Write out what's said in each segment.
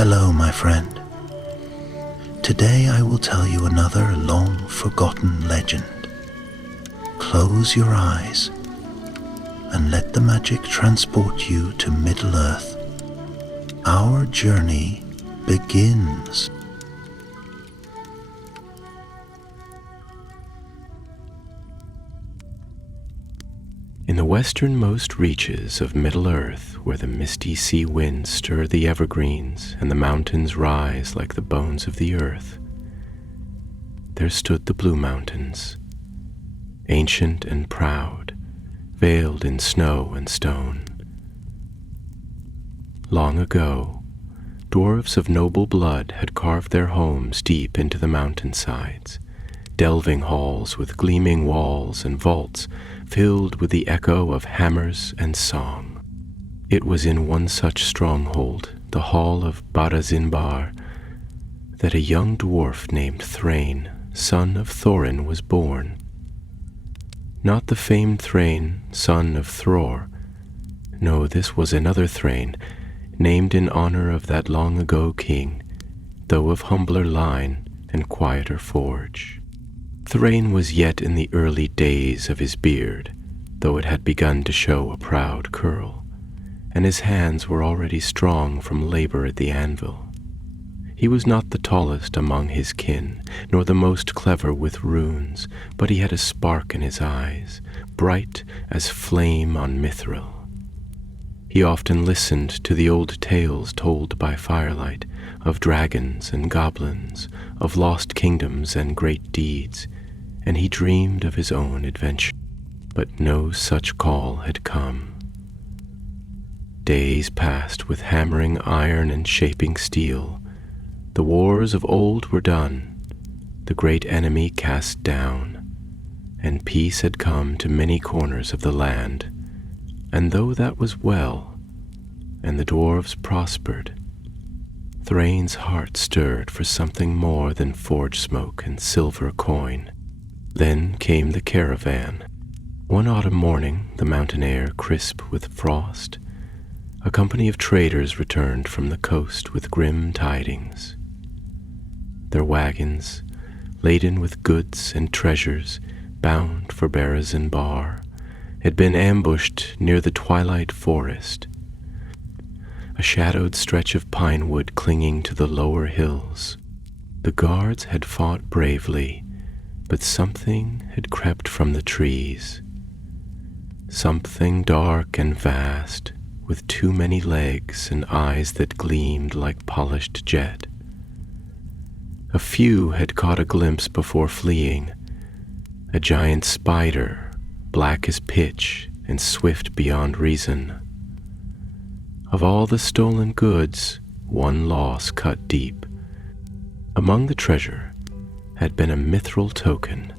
Hello, my friend. Today I will tell you another long-forgotten legend. Close your eyes and let the magic transport you to Middle-earth. Our journey begins. In the westernmost reaches of Middle-earth, where the misty sea winds stir the evergreens and the mountains rise like the bones of the earth, there stood the Blue Mountains, ancient and proud, veiled in snow and stone. Long ago, dwarves of noble blood had carved their homes deep into the mountainsides, delving halls with gleaming walls and vaults filled with the echo of hammers and song. It was in one such stronghold, the hall of Barazinbar, that a young dwarf named Thrain, son of Thorin, was born. Not the famed Thrain, son of Thror. No, this was another Thrain, named in honor of that long-ago king, though of humbler line and quieter forge. Thrain was yet in the early days of his beard, though it had begun to show a proud curl, and his hands were already strong from labor at the anvil. He was not the tallest among his kin, nor the most clever with runes, but he had a spark in his eyes, bright as flame on mithril. He often listened to the old tales told by firelight, of dragons and goblins, of lost kingdoms and great deeds, and he dreamed of his own adventure. But no such call had come. Days passed with hammering iron and shaping steel. The wars of old were done, the great enemy cast down, and peace had come to many corners of the land. And though that was well, and the dwarves prospered, Thrain's heart stirred for something more than forge smoke and silver coin. Then came the caravan. One autumn morning, the mountain air crisp with frost, a company of traders returned from the coast with grim tidings. Their wagons, laden with goods and treasures, bound for Barazinbar, had been ambushed near the twilight forest, a shadowed stretch of pine wood clinging to the lower hills. The guards had fought bravely, but something had crept from the trees, something dark and vast, with too many legs and eyes that gleamed like polished jet. A few had caught a glimpse before fleeing, a giant spider, black as pitch and swift beyond reason. Of all the stolen goods, one loss cut deep. Among the treasure had been a mithril token,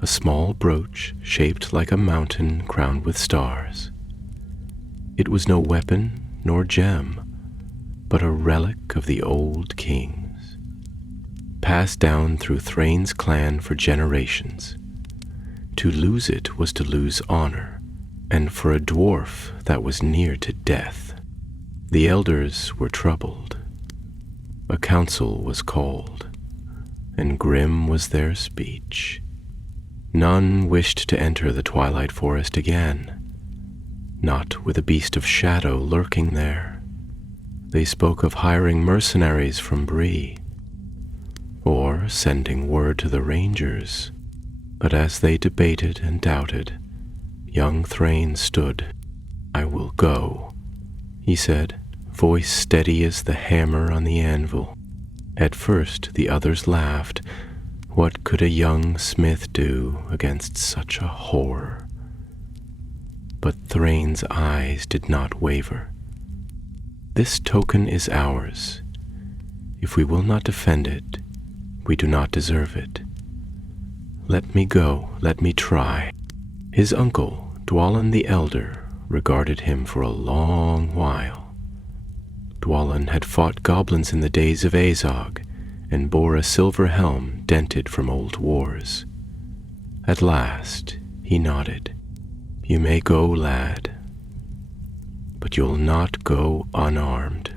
a small brooch shaped like a mountain crowned with stars. It was no weapon nor gem, but a relic of the old kings, passed down through Thrain's clan for generations. To lose it was to lose honor, and for a dwarf that was near to death. The elders were troubled. A council was called, and grim was their speech. None wished to enter the twilight forest again, not with a beast of shadow lurking there. They spoke of hiring mercenaries from Bree, or sending word to the rangers. But as they debated and doubted, young Thrain stood. "I will go," he said, voice steady as the hammer on the anvil. At first the others laughed. What could a young smith do against such a horror? But Thrain's eyes did not waver. "This token is ours. If we will not defend it, we do not deserve it. Let me go, let me try." His uncle, Dwalin the Elder, regarded him for a long while. Dwalin had fought goblins in the days of Azog, and bore a silver helm dented from old wars. At last he nodded. "You may go, lad, but you'll not go unarmed."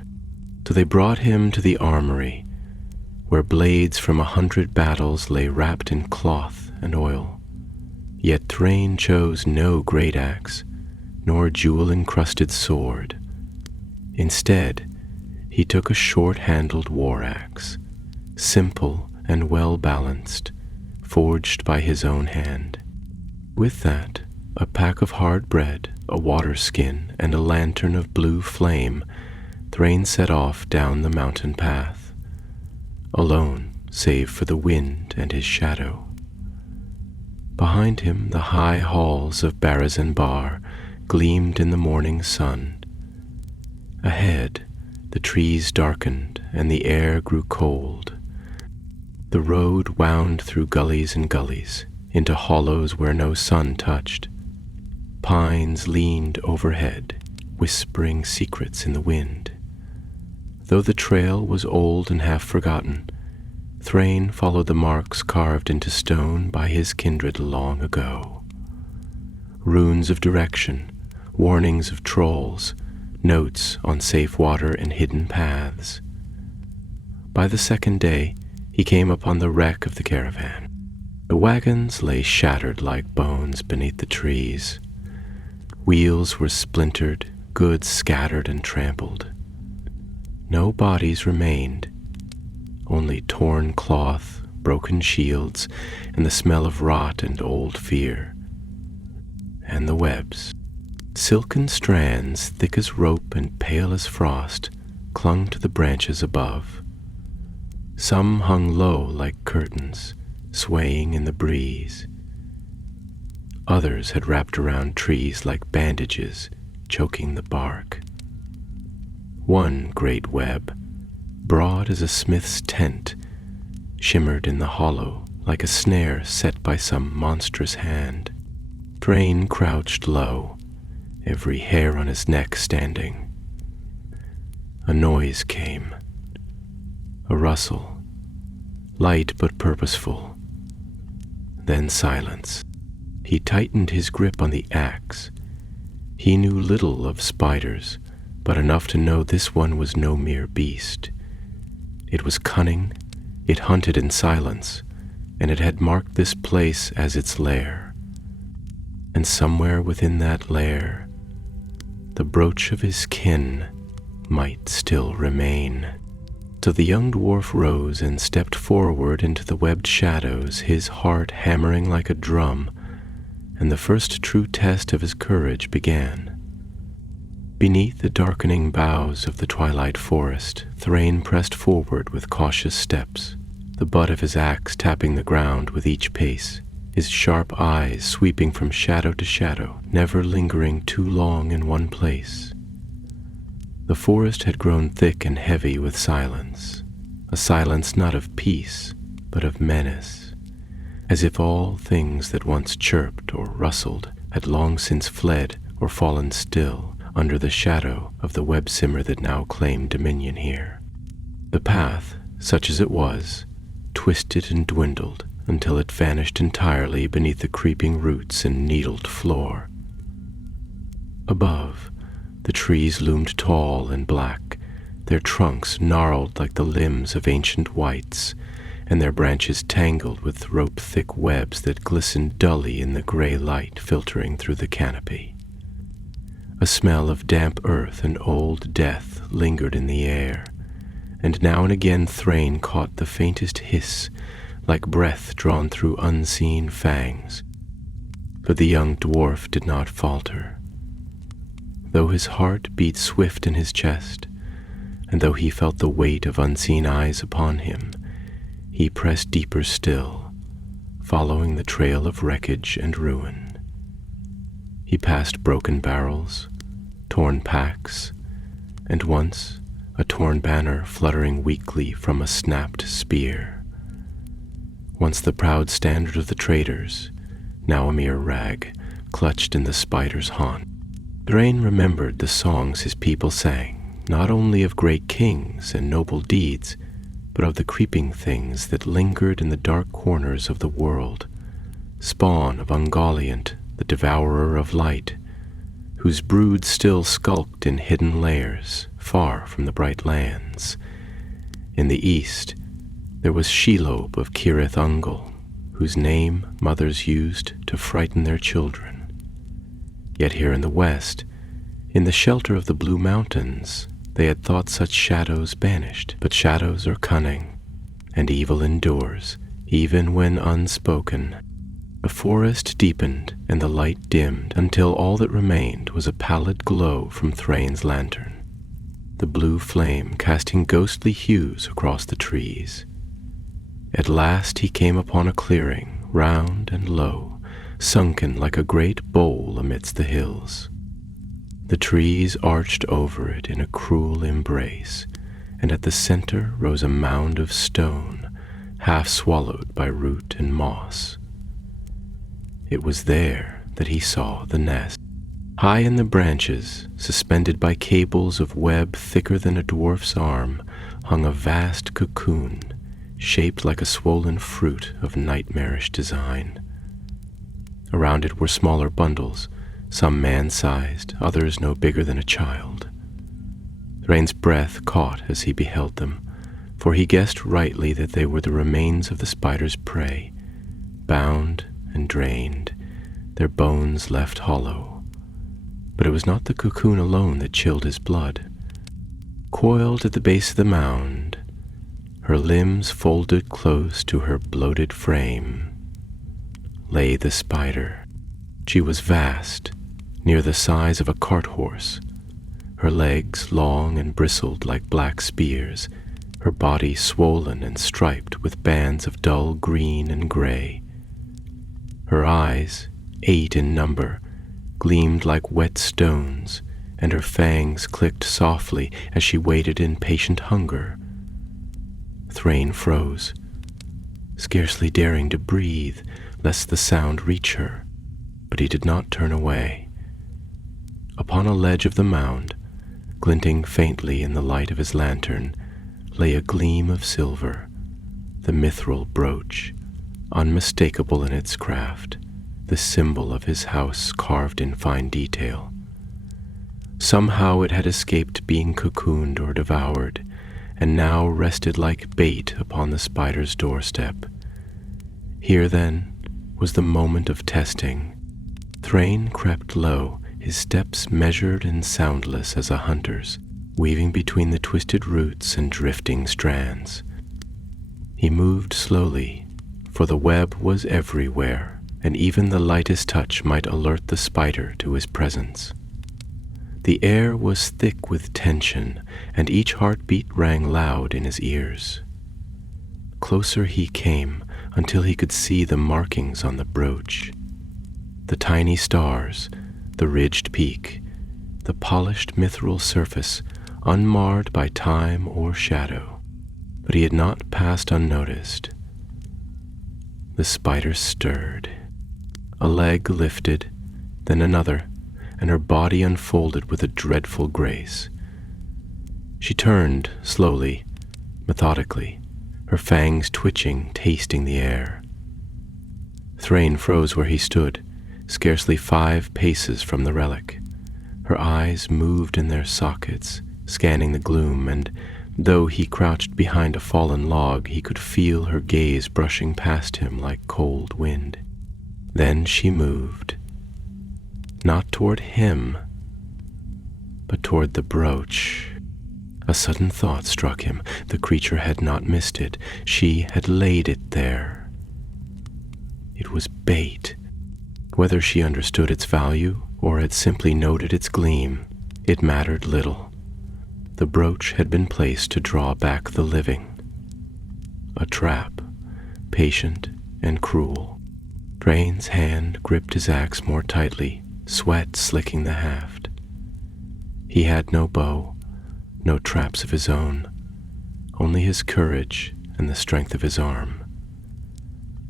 So they brought him to the armory, where blades from 100 battles lay wrapped in cloth and oil. Yet Thrain chose no great axe, nor jewel-encrusted sword. Instead, he took a short-handled war axe, simple and well-balanced, forged by his own hand. With that, a pack of hard bread, a water skin, and a lantern of blue flame, Thrain set off down the mountain path, alone save for the wind and his shadow. Behind him the high halls of Barrezan-Bar gleamed in the morning sun. Ahead, the trees darkened and the air grew cold. The road wound through gullies and gullies, into hollows where no sun touched. Pines leaned overhead, whispering secrets in the wind. Though the trail was old and half forgotten, Thrain followed the marks carved into stone by his kindred long ago. Runes of direction, warnings of trolls, notes on safe water and hidden paths. By the second day, he came upon the wreck of the caravan. The wagons lay shattered like bones beneath the trees. Wheels were splintered, goods scattered and trampled. No bodies remained, only torn cloth, broken shields, and the smell of rot and old fear. And the webs, silken strands thick as rope and pale as frost, clung to the branches above. Some hung low like curtains, swaying in the breeze. Others had wrapped around trees like bandages, choking the bark. One great web, broad as a smith's tent, shimmered in the hollow like a snare set by some monstrous hand. Thrain crouched low, every hair on his neck standing. A noise came, a rustle, light but purposeful. Then silence. He tightened his grip on the axe. He knew little of spiders, but enough to know this one was no mere beast. It was cunning, it hunted in silence, and it had marked this place as its lair. And somewhere within that lair, the brooch of his kin might still remain. So the young dwarf rose and stepped forward into the webbed shadows, his heart hammering like a drum, and the first true test of his courage began. Beneath the darkening boughs of the twilight forest, Thrain pressed forward with cautious steps, the butt of his axe tapping the ground with each pace, his sharp eyes sweeping from shadow to shadow, never lingering too long in one place. The forest had grown thick and heavy with silence, a silence not of peace, but of menace, as if all things that once chirped or rustled had long since fled or fallen still under the shadow of the web simmer that now claimed dominion here. The path, such as it was, twisted and dwindled until it vanished entirely beneath the creeping roots and needled floor. Above, the trees loomed tall and black, their trunks gnarled like the limbs of ancient wights, and their branches tangled with rope-thick webs that glistened dully in the gray light filtering through the canopy. A smell of damp earth and old death lingered in the air, and now and again Thrain caught the faintest hiss, like breath drawn through unseen fangs. But the young dwarf did not falter. Though his heart beat swift in his chest, and though he felt the weight of unseen eyes upon him, he pressed deeper still, following the trail of wreckage and ruin. He passed broken barrels, torn packs, and once a torn banner fluttering weakly from a snapped spear. Once the proud standard of the traders, now a mere rag, clutched in the spider's haunt. Thrain remembered the songs his people sang, not only of great kings and noble deeds, but of the creeping things that lingered in the dark corners of the world, spawn of Ungoliant, the devourer of light, whose brood still skulked in hidden lairs, far from from the bright lands. In the east, there was Shelob of Cirith Ungol, whose name mothers used to frighten their children. Yet here in the west, in the shelter of the Blue Mountains, they had thought such shadows banished. But shadows are cunning, and evil endures, even when unspoken. The forest deepened and the light dimmed until all that remained was a pallid glow from Thrain's lantern, the blue flame casting ghostly hues across the trees. At last he came upon a clearing, round and low, sunken like a great bowl amidst the hills. The trees arched over it in a cruel embrace, and at the center rose a mound of stone, half swallowed by root and moss. It was there that he saw the nest. High in the branches, suspended by cables of web thicker than a dwarf's arm, hung a vast cocoon, shaped like a swollen fruit of nightmarish design. Around it were smaller bundles, some man-sized, others no bigger than a child. Thrain's breath caught as he beheld them, for he guessed rightly that they were the remains of the spider's prey, bound and drained, their bones left hollow. But it was not the cocoon alone that chilled his blood. Coiled at the base of the mound, her limbs folded close to her bloated frame, lay the spider. She was vast, near the size of a cart horse, her legs long and bristled like black spears, her body swollen and striped with bands of dull green and gray. Her eyes, 8 in number, gleamed like wet stones, and her fangs clicked softly as she waited in patient hunger. Thrain froze, scarcely daring to breathe lest the sound reach her, but he did not turn away. Upon a ledge of the mound, glinting faintly in the light of his lantern, lay a gleam of silver, the mithril brooch, unmistakable in its craft, the symbol of his house carved in fine detail. Somehow it had escaped being cocooned or devoured, and now rested like bait upon the spider's doorstep. Here, then, was the moment of testing. Thrain crept low, his steps measured and soundless as a hunter's, weaving between the twisted roots and drifting strands. He moved slowly, for the web was everywhere, and even the lightest touch might alert the spider to his presence. The air was thick with tension, and each heartbeat rang loud in his ears. Closer he came until he could see the markings on the brooch, the tiny stars, the ridged peak, the polished mithril surface, unmarred by time or shadow. But he had not passed unnoticed. The spider stirred. A leg lifted, then another, and her body unfolded with a dreadful grace. She turned slowly, methodically, her fangs twitching, tasting the air. Thrain froze where he stood, scarcely 5 paces from the relic. Her eyes moved in their sockets, scanning the gloom, and though he crouched behind a fallen log, he could feel her gaze brushing past him like cold wind. Then she moved, not toward him, but toward the brooch. A sudden thought struck him. The creature had not missed it. She had laid it there. It was bait. Whether she understood its value or had simply noted its gleam, it mattered little. The brooch had been placed to draw back the living. A trap, patient and cruel. Thrain's hand gripped his axe more tightly, sweat slicking the haft. He had no bow, no traps of his own, only his courage and the strength of his arm.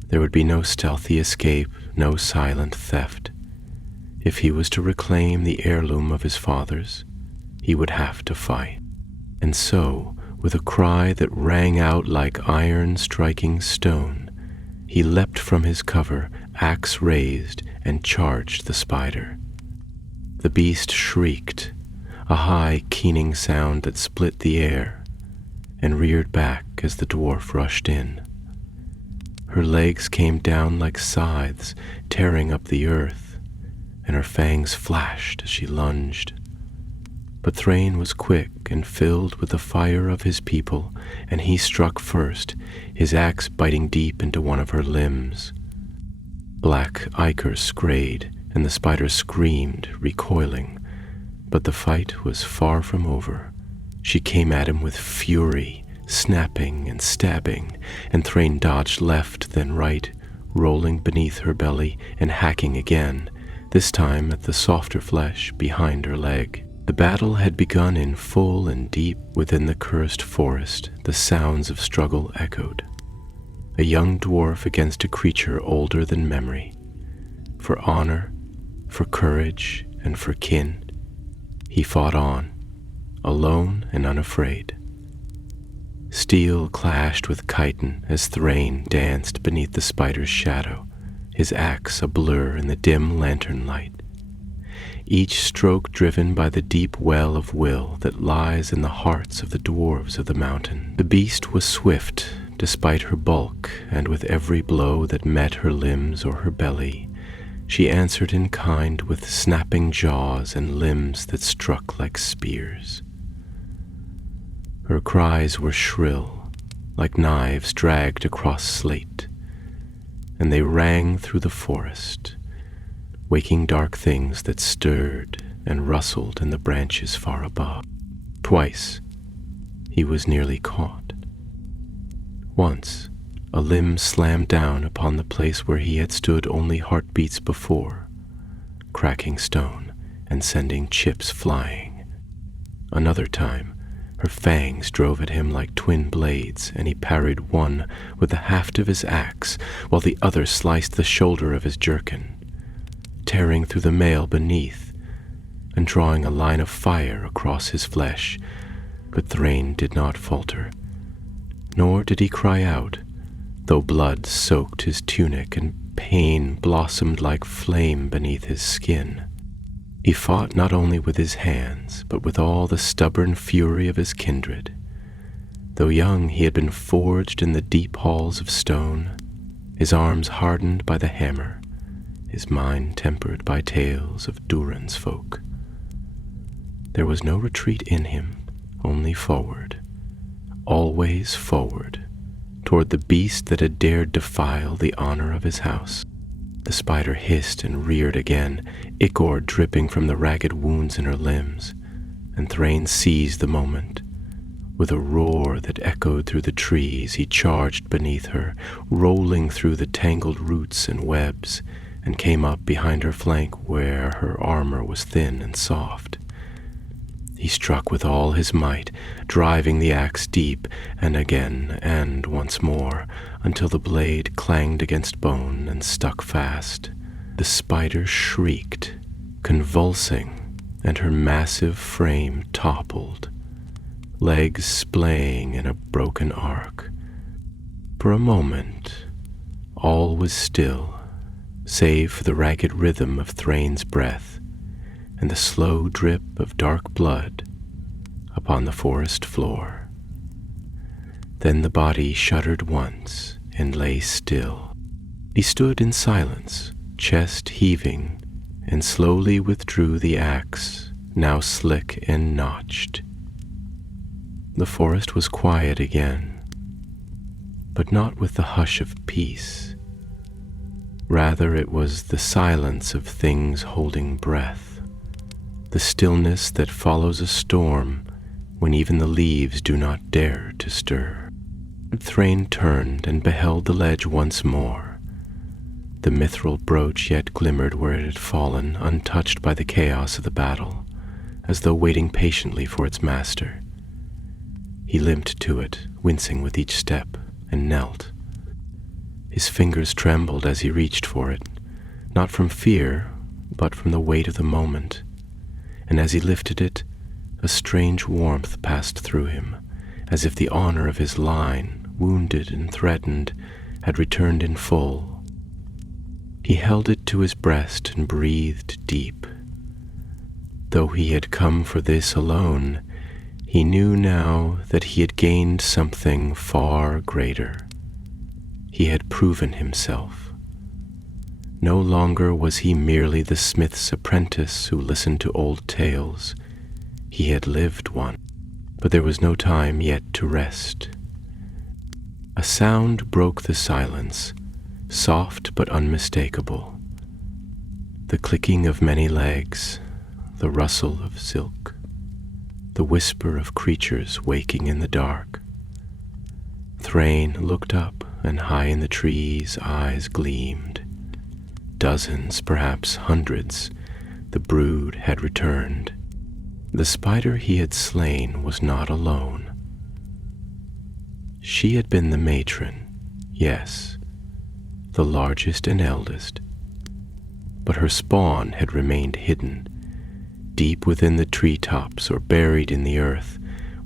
There would be no stealthy escape, no silent theft. If he was to reclaim the heirloom of his fathers, he would have to fight. And so, with a cry that rang out like iron striking stone, he leapt from his cover, axe raised, and charged the spider. The beast shrieked. a high, keening sound that split the air, and reared back as the dwarf rushed in. Her legs came down like scythes, tearing up the earth, and her fangs flashed as she lunged. But Thrain was quick and filled with the fire of his people, and he struck first, his axe biting deep into one of her limbs. Black ichor sprayed, and the spider screamed, recoiling. But the fight was far from over. She came at him with fury, snapping and stabbing, and Thrain dodged left, then right, rolling beneath her belly and hacking again, this time at the softer flesh behind her leg. The battle had begun in full, and deep within the cursed forest the sounds of struggle echoed. A young dwarf against a creature older than memory. For honor, for courage, and for kin, he fought on, alone and unafraid. Steel clashed with chitin as Thrain danced beneath the spider's shadow, his axe a blur in the dim lantern light. Each stroke driven by the deep well of will that lies in the hearts of the dwarves of the mountain. The beast was swift, despite her bulk, and with every blow that met her limbs or her belly, she answered in kind with snapping jaws and limbs that struck like spears. Her cries were shrill, like knives dragged across slate, and they rang through the forest, waking dark things that stirred and rustled in the branches far above. Twice, he was nearly caught. Once, a limb slammed down upon the place where he had stood only heartbeats before, cracking stone and sending chips flying. Another time, her fangs drove at him like twin blades, and he parried one with the haft of his axe, while the other sliced the shoulder of his jerkin, tearing through the mail beneath and drawing a line of fire across his flesh. But Thrain did not falter, nor did he cry out, though blood soaked his tunic and pain blossomed like flame beneath his skin. He fought not only with his hands, but with all the stubborn fury of his kindred. Though young, he had been forged in the deep halls of stone, his arms hardened by the hammer, his mind tempered by tales of Durin's folk. There was no retreat in him, only forward, always forward, toward the beast that had dared defile the honor of his house. The spider hissed and reared again, ichor dripping from the ragged wounds in her limbs, and Thrain seized the moment. With a roar that echoed through the trees, he charged beneath her, rolling through the tangled roots and webs, and came up behind her flank where her armor was thin and soft. He struck with all his might, driving the axe deep, and again, and once more, until the blade clanged against bone and stuck fast. The spider shrieked, convulsing, and her massive frame toppled, legs splaying in a broken arc. For a moment, all was still, save for the ragged rhythm of Thrain's breath and the slow drip of dark blood upon the forest floor. Then the body shuddered once and lay still. He stood in silence, chest heaving, and slowly withdrew the axe, now slick and notched. The forest was quiet again, but not with the hush of peace. Rather, it was the silence of things holding breath, the stillness that follows a storm when even the leaves do not dare to stir. Thrain turned and beheld the ledge once more. The mithril brooch yet glimmered where it had fallen, untouched by the chaos of the battle, as though waiting patiently for its master. He limped to it, wincing with each step, and knelt. His fingers trembled as he reached for it, not from fear, but from the weight of the moment. And as he lifted it, a strange warmth passed through him, as if the honor of his line, wounded and threatened, had returned in full. He held it to his breast and breathed deep. Though he had come for this alone, he knew now that he had gained something far greater. He had proven himself. No longer was he merely the smith's apprentice who listened to old tales. He had lived one, but there was no time yet to rest. A sound broke the silence, soft but unmistakable. The clicking of many legs, the rustle of silk, the whisper of creatures waking in the dark. Thrain looked up, and high in the trees eyes gleamed. Dozens, perhaps hundreds, the brood had returned. The spider he had slain was not alone. She had been the matron, yes, the largest and eldest, but her spawn had remained hidden, deep within the treetops or buried in the earth,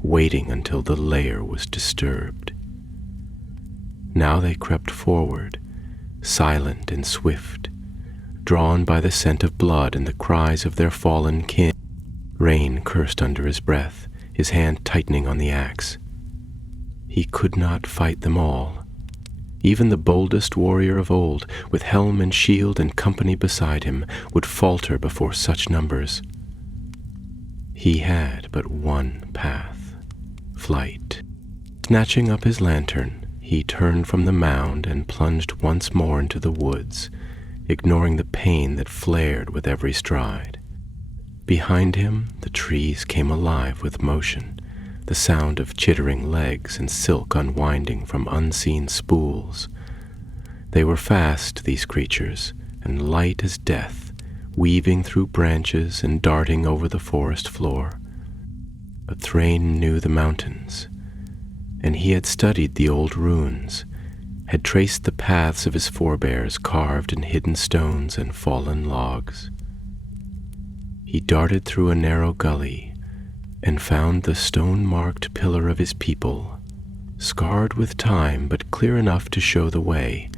waiting until the lair was disturbed. Now they crept forward, silent and swift, drawn by the scent of blood and the cries of their fallen kin. Rain cursed under his breath, his hand tightening on the axe. He could not fight them all. Even the boldest warrior of old, with helm and shield and company beside him, would falter before such numbers. He had but one path, flight. Snatching up his lantern, he turned from the mound and plunged once more into the woods, ignoring the pain that flared with every stride. Behind him, the trees came alive with motion, the sound of chittering legs and silk unwinding from unseen spools. They were fast, these creatures, and light as death, weaving through branches and darting over the forest floor. But Thrain knew the mountains, and he had studied the old runes, had traced the paths of his forebears carved in hidden stones and fallen logs. He darted through a narrow gully and found the stone-marked pillar of his people, scarred with time but clear enough to show the way,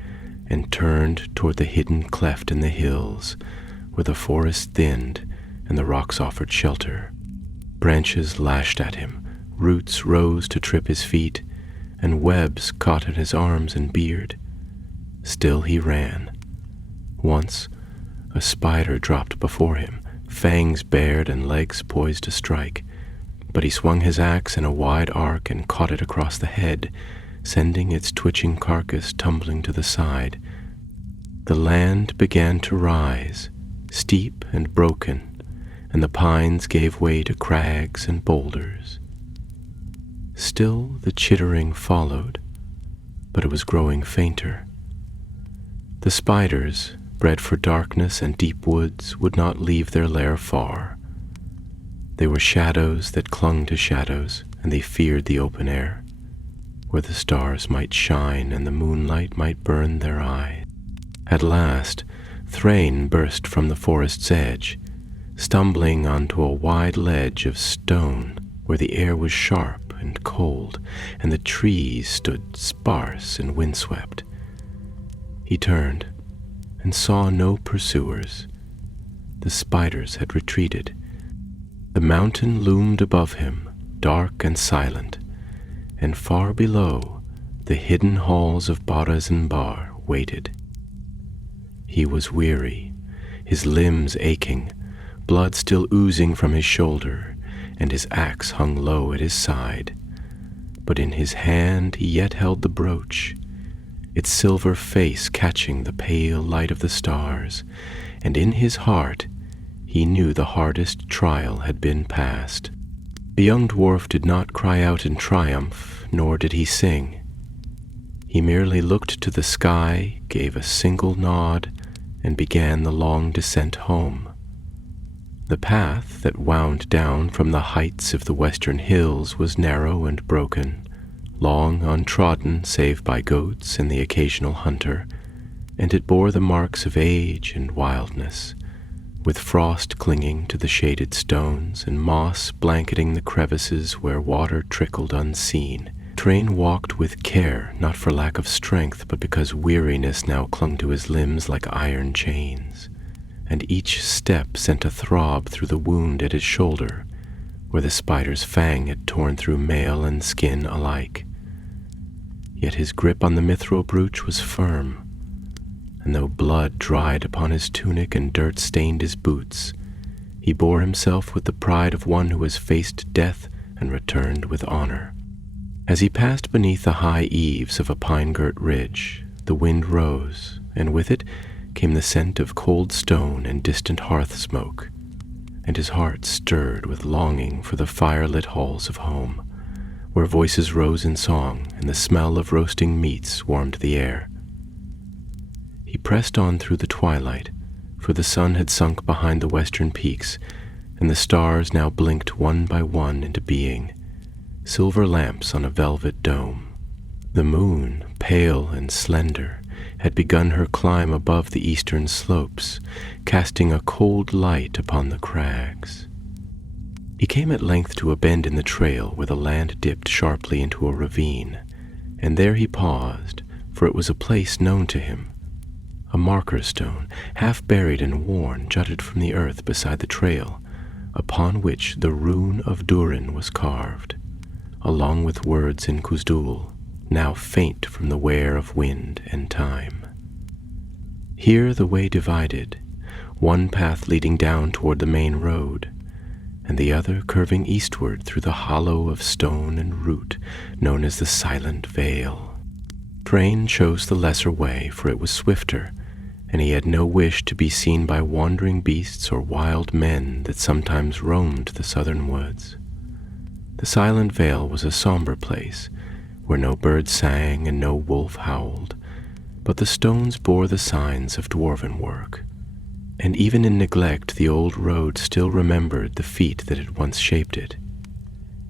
and turned toward the hidden cleft in the hills, where the forest thinned and the rocks offered shelter. Branches lashed at him, roots rose to trip his feet, and webs caught at his arms and beard. Still he ran. Once, a spider dropped before him, fangs bared and legs poised to strike, but he swung his axe in a wide arc and caught it across the head, sending its twitching carcass tumbling to the side. The land began to rise, steep and broken, and the pines gave way to crags and boulders. Still the chittering followed, but it was growing fainter. The spiders, bred for darkness and deep woods, would not leave their lair far. They were shadows that clung to shadows, and they feared the open air, where the stars might shine and the moonlight might burn their eyes. At last, Thrain burst from the forest's edge, stumbling onto a wide ledge of stone where the air was sharp and cold, and the trees stood sparse and windswept. He turned and saw no pursuers. The spiders had retreated. The mountain loomed above him, dark and silent, and far below, the hidden halls of Bar waited. He was weary, his limbs aching, blood still oozing from his shoulder, and his axe hung low at his side. But in his hand he yet held the brooch, its silver face catching the pale light of the stars, and in his heart he knew the hardest trial had been passed. The young dwarf did not cry out in triumph, nor did he sing. He merely looked to the sky, gave a single nod, and began the long descent home. The path that wound down from the heights of the western hills was narrow and broken, long untrodden save by goats and the occasional hunter, and it bore the marks of age and wildness, with frost clinging to the shaded stones and moss blanketing the crevices where water trickled unseen. Thrain walked with care, not for lack of strength, but because weariness now clung to his limbs like iron chains. and each step sent a throb through the wound at his shoulder, where the spider's fang had torn through mail and skin alike. Yet his grip on the mithril brooch was firm, and though blood dried upon his tunic and dirt stained his boots, he bore himself with the pride of one who has faced death and returned with honor. As he passed beneath the high eaves of a pine-girt ridge, the wind rose, and with it came the scent of cold stone and distant hearth smoke, and his heart stirred with longing for the fire-lit halls of home, where voices rose in song and the smell of roasting meats warmed the air. He pressed on through the twilight, for the sun had sunk behind the western peaks, and the stars now blinked one by one into being, silver lamps on a velvet dome. The moon, pale and slender, had begun her climb above the eastern slopes, casting a cold light upon the crags. He came at length to a bend in the trail where the land dipped sharply into a ravine, and there he paused, for it was a place known to him. A marker stone, half buried and worn, jutted from the earth beside the trail, upon which the rune of Durin was carved, along with words in Khuzdul, now faint from the wear of wind and time. Here the way divided, one path leading down toward the main road, and the other curving eastward through the hollow of stone and root known as the Silent Vale. Thrain chose the lesser way, for it was swifter, and he had no wish to be seen by wandering beasts or wild men that sometimes roamed the southern woods. The Silent Vale was a somber place, where no bird sang and no wolf howled, but the stones bore the signs of dwarven work, and even in neglect the old road still remembered the feet that had once shaped it.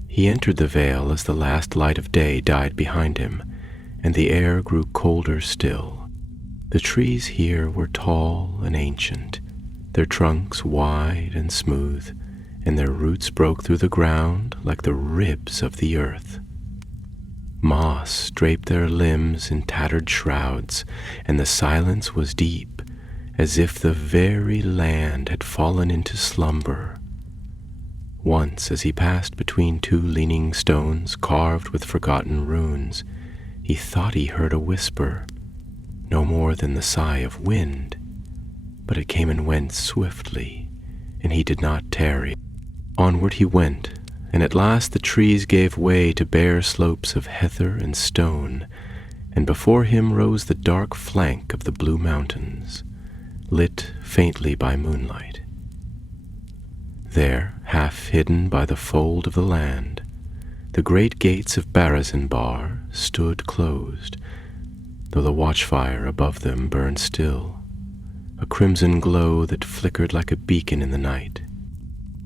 He entered the vale as the last light of day died behind him, and the air grew colder still. The trees here were tall and ancient, their trunks wide and smooth, and their roots broke through the ground like the ribs of the earth. Moss draped their limbs in tattered shrouds, and the silence was deep, as if the very land had fallen into slumber. Once, as he passed between two leaning stones carved with forgotten runes, he thought he heard a whisper, no more than the sigh of wind, but it came and went swiftly, and he did not tarry. Onward he went, and at last the trees gave way to bare slopes of heather and stone, and before him rose the dark flank of the Blue Mountains, lit faintly by moonlight. There, half hidden by the fold of the land, the great gates of Barrizenbar stood closed, though the watchfire above them burned still, a crimson glow that flickered like a beacon in the night.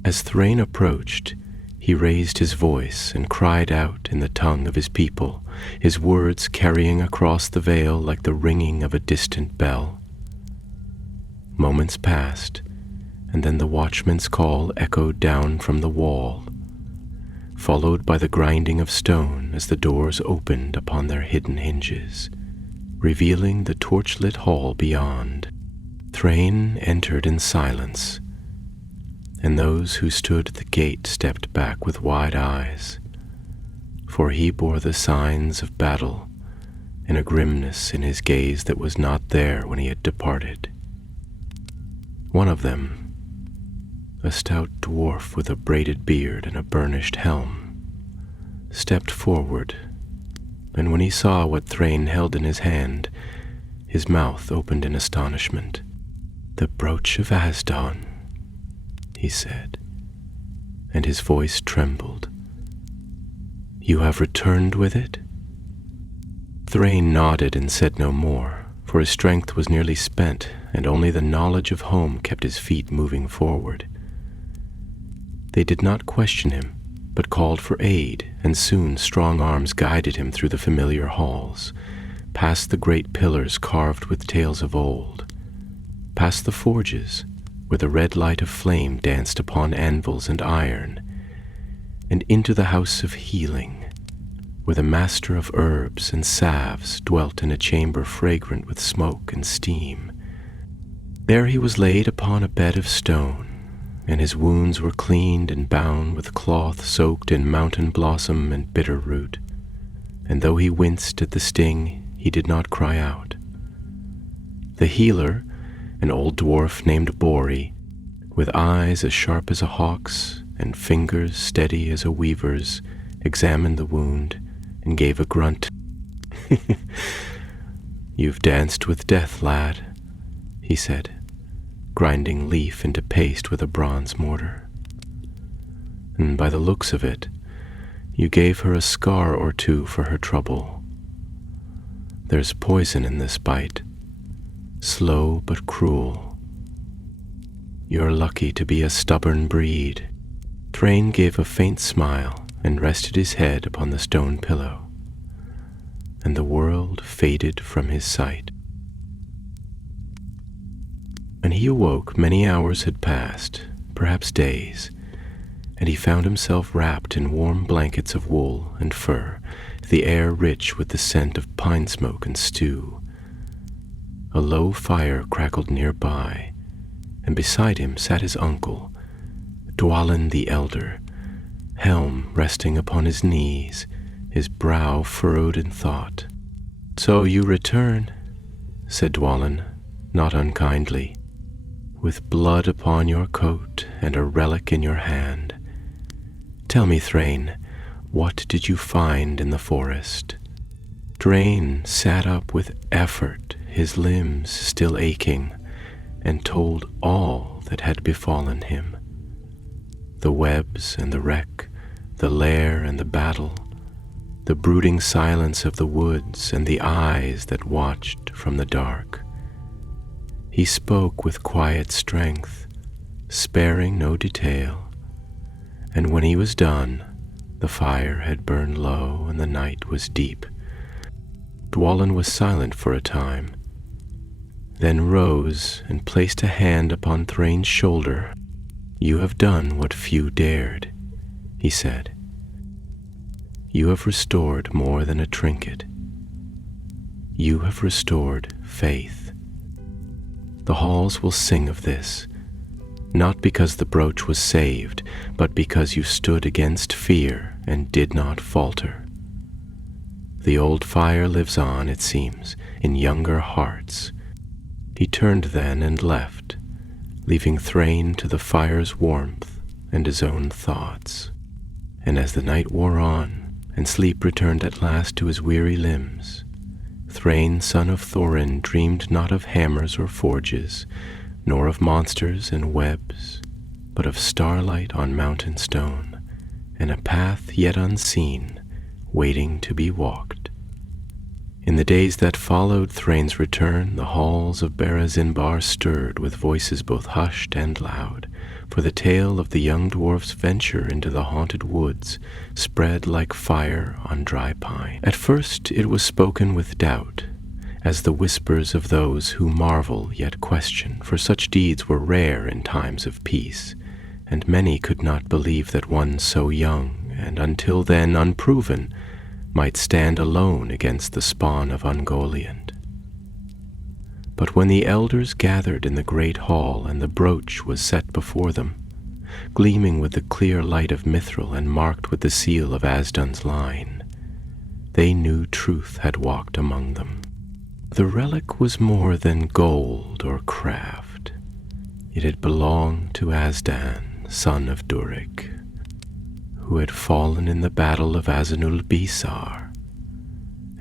As Thrain approached, he raised his voice and cried out in the tongue of his people, his words carrying across the vale like the ringing of a distant bell. Moments passed, and then the watchman's call echoed down from the wall, followed by the grinding of stone as the doors opened upon their hidden hinges, revealing the torch-lit hall beyond. Thrain entered in silence, and those who stood at the gate stepped back with wide eyes, for he bore the signs of battle and a grimness in his gaze that was not there when he had departed. One of them, a stout dwarf with a braided beard and a burnished helm, stepped forward, and when he saw what Thrain held in his hand, his mouth opened in astonishment. "The brooch of Asdon," he said, and his voice trembled. "You have returned with it?" Thrain nodded and said no more, for his strength was nearly spent, and only the knowledge of home kept his feet moving forward. They did not question him, but called for aid, and soon strong arms guided him through the familiar halls, past the great pillars carved with tales of old, past the forges, where the red light of flame danced upon anvils and iron, and into the house of healing, where the master of herbs and salves dwelt in a chamber fragrant with smoke and steam. There he was laid upon a bed of stone, and his wounds were cleaned and bound with cloth soaked in mountain blossom and bitter root. And though he winced at the sting, he did not cry out. The healer, an old dwarf named Bori, with eyes as sharp as a hawk's and fingers steady as a weaver's, examined the wound and gave a grunt. "You've danced with death, lad," he said, grinding leaf into paste with a bronze mortar. "And by the looks of it, you gave her a scar or two for her trouble. There's poison in this bite, slow but cruel. You're lucky to be a stubborn breed." Thrain gave a faint smile and rested his head upon the stone pillow, and the world faded from his sight. When he awoke, many hours had passed, perhaps days, and he found himself wrapped in warm blankets of wool and fur, the air rich with the scent of pine smoke and stew. A low fire crackled nearby, and beside him sat his uncle, Dwalin the Elder, helm resting upon his knees, his brow furrowed in thought. "So you return," said Dwalin, not unkindly, "with blood upon your coat and a relic in your hand. Tell me, Thrain, what did you find in the forest?" Thrain sat up with effort, his limbs still aching, and told all that had befallen him. The webs and the wreck, the lair and the battle, the brooding silence of the woods and the eyes that watched from the dark. He spoke with quiet strength, sparing no detail, and when he was done, the fire had burned low and the night was deep. Dwalin was silent for a time, then rose and placed a hand upon Thrain's shoulder. "You have done what few dared," he said. "You have restored more than a trinket. You have restored faith. The halls will sing of this, not because the brooch was saved, but because you stood against fear and did not falter. The old fire lives on, it seems, in younger hearts." He turned then and left, leaving Thrain to the fire's warmth and his own thoughts. And as the night wore on, and sleep returned at last to his weary limbs, Thrain, son of Thorin, dreamed not of hammers or forges, nor of monsters and webs, but of starlight on mountain stone, and a path yet unseen, waiting to be walked. In the days that followed Thrain's return, the halls of Barazinbar stirred with voices both hushed and loud, for the tale of the young dwarf's venture into the haunted woods spread like fire on dry pine. At first it was spoken with doubt, as the whispers of those who marvel yet question, for such deeds were rare in times of peace, and many could not believe that one so young, and until then unproven, might stand alone against the spawn of Ungoliant. But when the elders gathered in the great hall and the brooch was set before them, gleaming with the clear light of mithril and marked with the seal of Asdun's line, they knew truth had walked among them. The relic was more than gold or craft. It had belonged to Asdan, son of Durik, who had fallen in the battle of Azanul-Bisar,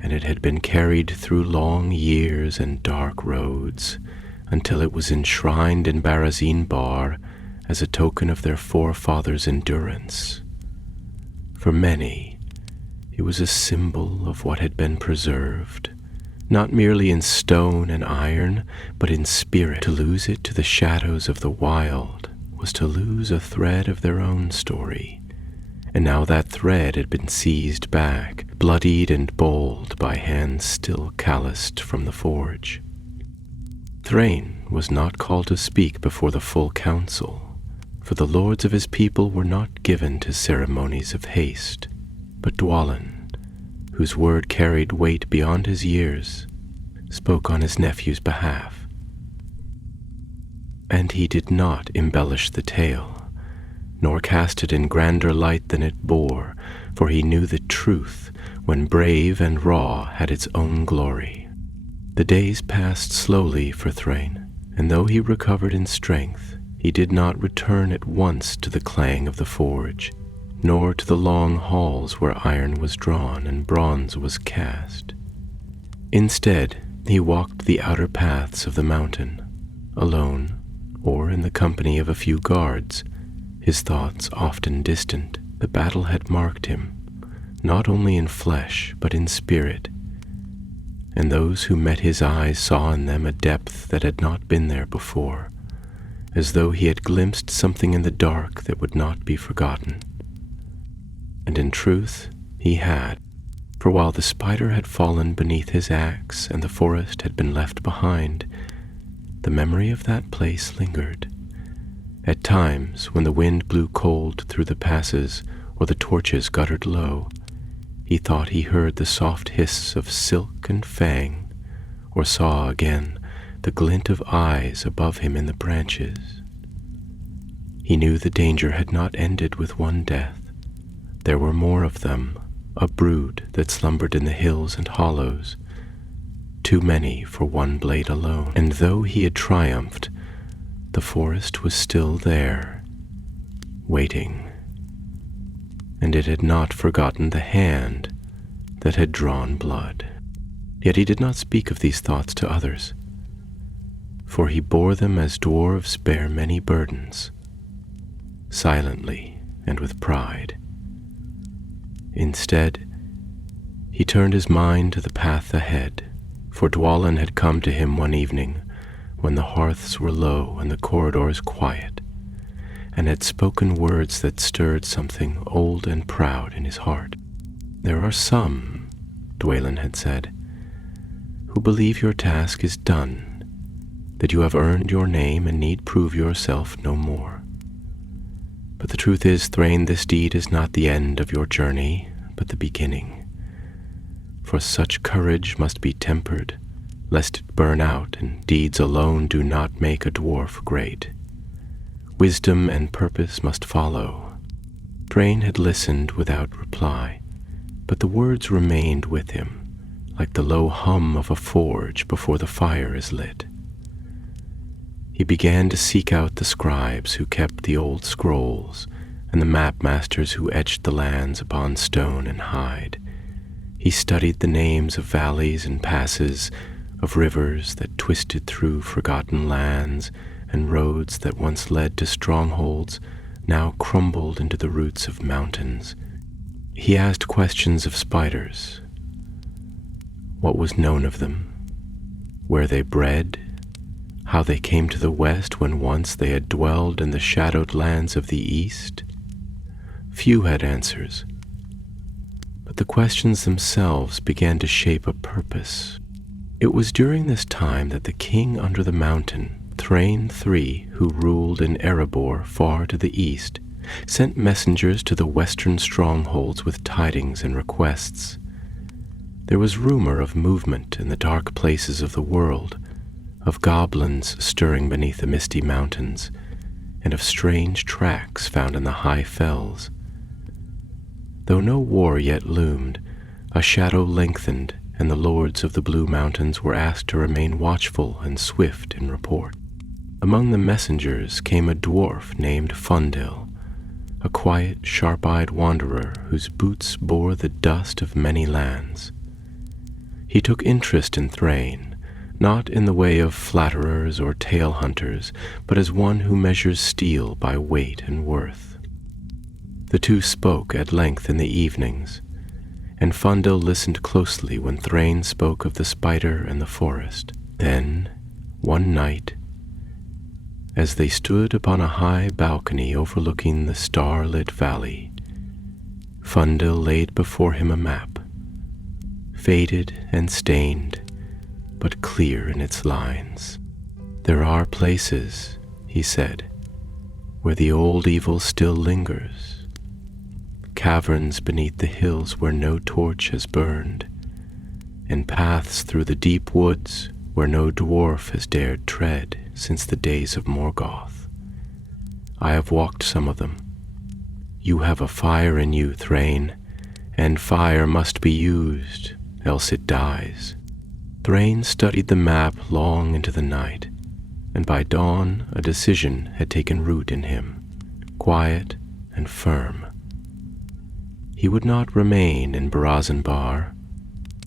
and it had been carried through long years and dark roads until it was enshrined in Barazinbar as a token of their forefathers' endurance. For many, it was a symbol of what had been preserved, not merely in stone and iron, but in spirit. To lose it to the shadows of the wild was to lose a thread of their own story, and now that thread had been seized back, bloodied and bold by hands still calloused from the forge. Thrain was not called to speak before the full council, for the lords of his people were not given to ceremonies of haste, but Dwalin, whose word carried weight beyond his years, spoke on his nephew's behalf. And he did not embellish the tale, nor cast it in grander light than it bore, for he knew that truth, when brave and raw, had its own glory. The days passed slowly for Thrain, and though he recovered in strength, he did not return at once to the clang of the forge, nor to the long halls where iron was drawn and bronze was cast. Instead, he walked the outer paths of the mountain, alone, or in the company of a few guards, his thoughts often distant. The battle had marked him, not only in flesh but in spirit, and those who met his eyes saw in them a depth that had not been there before, as though he had glimpsed something in the dark that would not be forgotten. And in truth, he had, for while the spider had fallen beneath his axe and the forest had been left behind, the memory of that place lingered. At times, when the wind blew cold through the passes or the torches guttered low, he thought he heard the soft hiss of silk and fang, or saw again the glint of eyes above him in the branches. He knew the danger had not ended with one death. There were more of them, a brood that slumbered in the hills and hollows, too many for one blade alone. And though he had triumphed, the forest was still there, waiting, and it had not forgotten the hand that had drawn blood. Yet he did not speak of these thoughts to others, for he bore them as dwarves bear many burdens, silently and with pride. Instead, he turned his mind to the path ahead, for Dwalin had come to him one evening when the hearths were low and the corridors quiet, and had spoken words that stirred something old and proud in his heart. "There are some," Dwalin had said, "who believe your task is done, that you have earned your name and need prove yourself no more. But the truth is, Thrain, this deed is not the end of your journey, but the beginning. For such courage must be tempered, lest it burn out, and deeds alone do not make a dwarf great. Wisdom and purpose must follow." Thrain had listened without reply, but the words remained with him, like the low hum of a forge before the fire is lit. He began to seek out the scribes who kept the old scrolls, and the map masters who etched the lands upon stone and hide. He studied the names of valleys and passes, of rivers that twisted through forgotten lands, and roads that once led to strongholds, now crumbled into the roots of mountains. He asked questions of spiders. What was known of them? Where they bred? How they came to the west when once they had dwelled in the shadowed lands of the east? Few had answers, but the questions themselves began to shape a purpose. It was during this time that the king under the mountain, Thrain III, who ruled in Erebor far to the east, sent messengers to the western strongholds with tidings and requests. There was rumor of movement in the dark places of the world, of goblins stirring beneath the misty mountains, and of strange tracks found in the high fells. Though no war yet loomed, a shadow lengthened, and the lords of the Blue Mountains were asked to remain watchful and swift in report. Among the messengers came a dwarf named Fundil, a quiet, sharp-eyed wanderer whose boots bore the dust of many lands. He took interest in Thrain, not in the way of flatterers or tale hunters, but as one who measures steel by weight and worth. The two spoke at length in the evenings, and Fundil listened closely when Thrain spoke of the spider and the forest. Then, one night, as they stood upon a high balcony overlooking the star-lit valley, Fundil laid before him a map, faded and stained, but clear in its lines. "There are places," he said, "where the old evil still lingers, caverns beneath the hills where no torch has burned, and paths through the deep woods where no dwarf has dared tread, since the days of Morgoth. I have walked some of them. You have a fire in you, Thrain, and fire must be used, else it dies." Thrain studied the map long into the night, and by dawn a decision had taken root in him, quiet and firm. He would not remain in Barazenbar,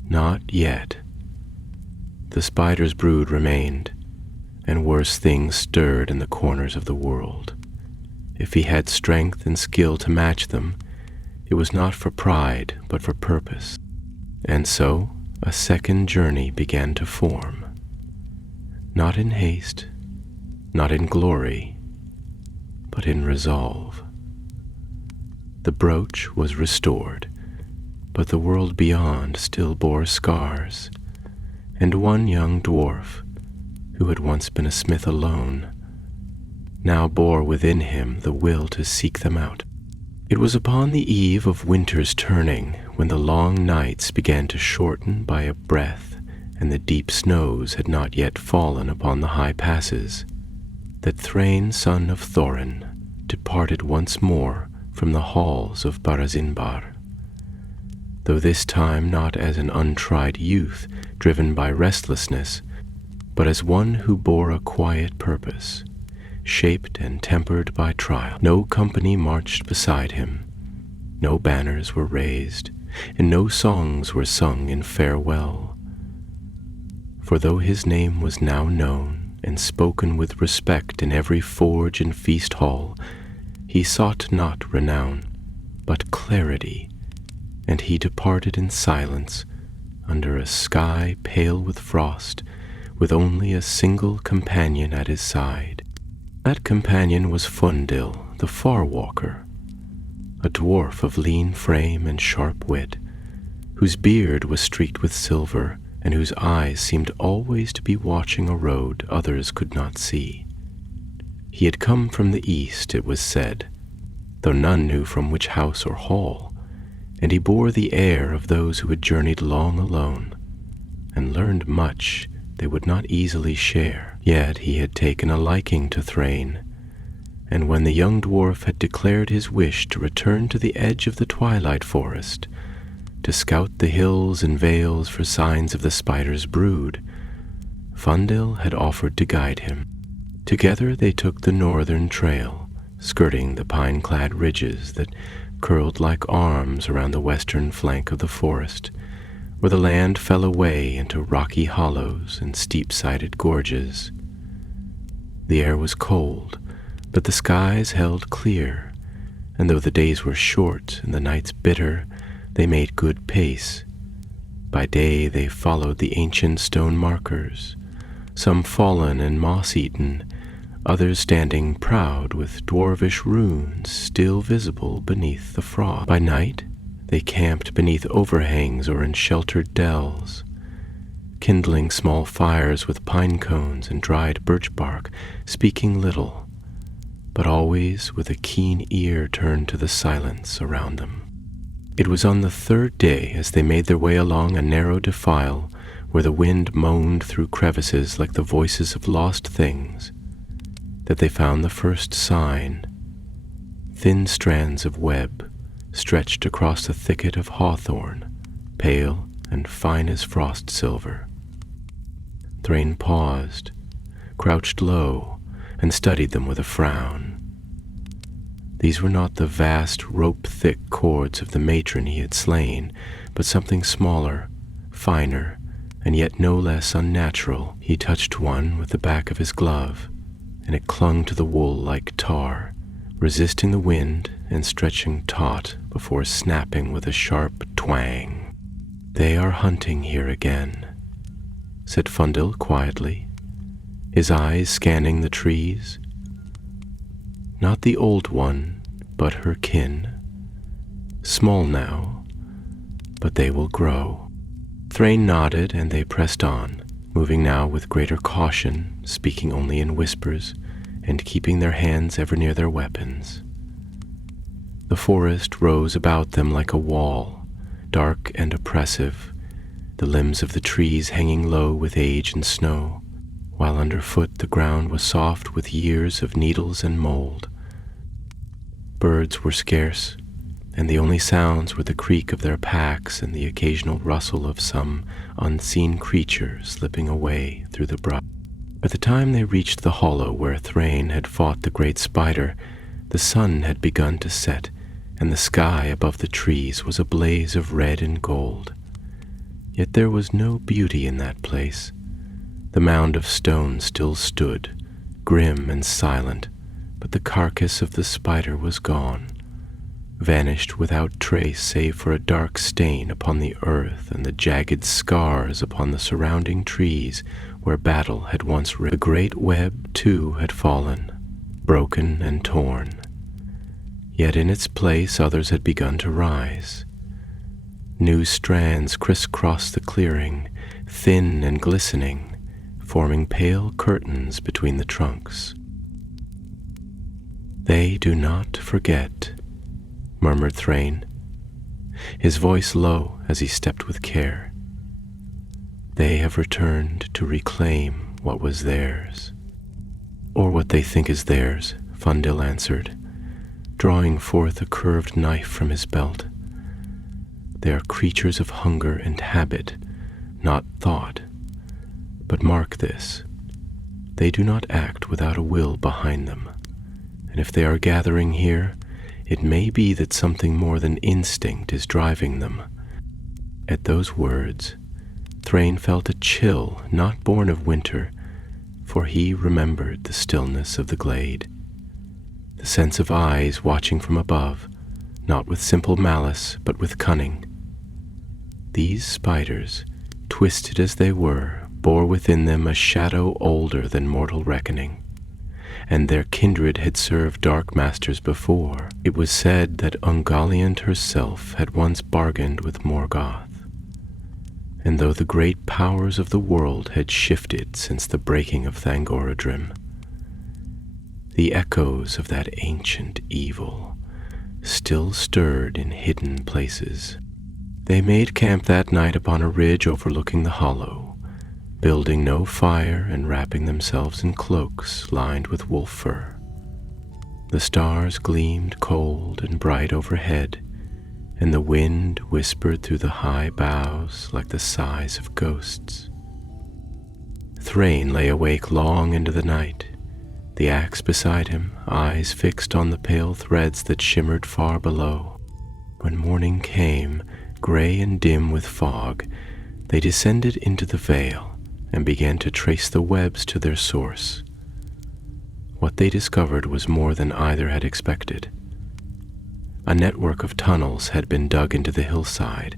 not yet. The spider's brood remained, and worse things stirred in the corners of the world. If he had strength and skill to match them, it was not for pride, but for purpose. And so a second journey began to form. Not in haste, not in glory, but in resolve. The brooch was restored, but the world beyond still bore scars, and one young dwarf, who had once been a smith alone, now bore within him the will to seek them out. It was upon the eve of winter's turning, when the long nights began to shorten by a breath, and the deep snows had not yet fallen upon the high passes, that Thrain, son of Thorin, departed once more from the halls of Barazinbar, though this time not as an untried youth driven by restlessness, but as one who bore a quiet purpose, shaped and tempered by trial. No company marched beside him, no banners were raised, and no songs were sung in farewell. For though his name was now known and spoken with respect in every forge and feast hall, he sought not renown, but clarity, and he departed in silence under a sky pale with frost, with only a single companion at his side. That companion was Fundil, the Farwalker, a dwarf of lean frame and sharp wit, whose beard was streaked with silver, and whose eyes seemed always to be watching a road others could not see. He had come from the east, it was said, though none knew from which house or hall, and he bore the air of those who had journeyed long alone, and learned much they would not easily share. Yet he had taken a liking to Thrain, and when the young dwarf had declared his wish to return to the edge of the twilight forest, to scout the hills and vales for signs of the spider's brood, Fundil had offered to guide him. Together they took the northern trail, skirting the pine-clad ridges that curled like arms around the western flank of the forest, where the land fell away into rocky hollows and steep-sided gorges. The air was cold, but the skies held clear, and though the days were short and the nights bitter, they made good pace. By day they followed the ancient stone markers, some fallen and moss-eaten, others standing proud with dwarvish runes still visible beneath the frost. By night they camped beneath overhangs or in sheltered dells, kindling small fires with pine cones and dried birch bark, speaking little, but always with a keen ear turned to the silence around them. It was on the third day, as they made their way along a narrow defile where the wind moaned through crevices like the voices of lost things, that they found the first sign. Thin strands of web stretched across a thicket of hawthorn, pale and fine as frost silver. Thrain paused, crouched low, and studied them with a frown. These were not the vast rope-thick cords of the matron he had slain, but something smaller, finer, and yet no less unnatural. He touched one with the back of his glove, and it clung to the wool like tar, resisting the wind and stretching taut before snapping with a sharp twang. "They are hunting here again," said Fundil quietly, his eyes scanning the trees. Not the old one, but her kin. Small now, but they will grow. Thrain nodded, and they pressed on, moving now with greater caution, speaking only in whispers, and keeping their hands ever near their weapons. The forest rose about them like a wall, dark and oppressive, the limbs of the trees hanging low with age and snow, while underfoot the ground was soft with years of needles and mold. Birds were scarce, and the only sounds were the creak of their packs and the occasional rustle of some unseen creature slipping away through the brush. By the time they reached the hollow where Thrain had fought the great spider, the sun had begun to set, and the sky above the trees was a blaze of red and gold. Yet there was no beauty in that place. The mound of stone still stood, grim and silent, but the carcass of the spider was gone, vanished without trace save for a dark stain upon the earth and the jagged scars upon the surrounding trees where battle had once ripped. The great web, too, had fallen, broken and torn. Yet in its place others had begun to rise. New strands crisscrossed the clearing, thin and glistening, forming pale curtains between the trunks. "They do not forget," murmured Thrain, his voice low as he stepped with care. "They have returned to reclaim what was theirs." "Or what they think is theirs," Fundil answered, drawing forth a curved knife from his belt. "They are creatures of hunger and habit, not thought. But mark this, they do not act without a will behind them, and if they are gathering here, it may be that something more than instinct is driving them." At those words, Thrain felt a chill not born of winter, for he remembered the stillness of the glade, the sense of eyes watching from above, not with simple malice, but with cunning. These spiders, twisted as they were, bore within them a shadow older than mortal reckoning, and their kindred had served dark masters before. It was said that Ungoliant herself had once bargained with Morgoth, and though the great powers of the world had shifted since the breaking of Thangorodrim, the echoes of that ancient evil still stirred in hidden places. They made camp that night upon a ridge overlooking the hollow, building no fire and wrapping themselves in cloaks lined with wolf fur. The stars gleamed cold and bright overhead, and the wind whispered through the high boughs like the sighs of ghosts. Thrain lay awake long into the night, the axe beside him, eyes fixed on the pale threads that shimmered far below. When morning came, gray and dim with fog, they descended into the vale and began to trace the webs to their source. What they discovered was more than either had expected. A network of tunnels had been dug into the hillside,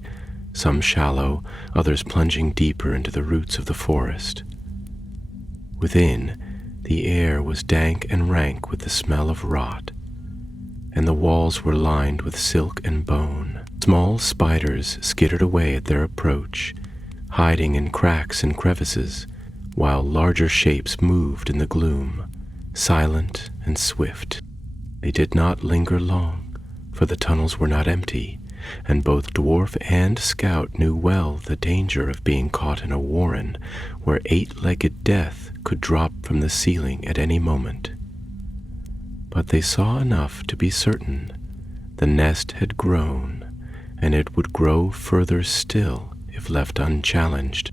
some shallow, others plunging deeper into the roots of the forest. Within, the air was dank and rank with the smell of rot, and the walls were lined with silk and bone. Small spiders skittered away at their approach, hiding in cracks and crevices, while larger shapes moved in the gloom, silent and swift. They did not linger long, for the tunnels were not empty, and both Dwarf and Scout knew well the danger of being caught in a warren where eight-legged death could drop from the ceiling at any moment. But they saw enough to be certain the nest had grown, and it would grow further still if left unchallenged.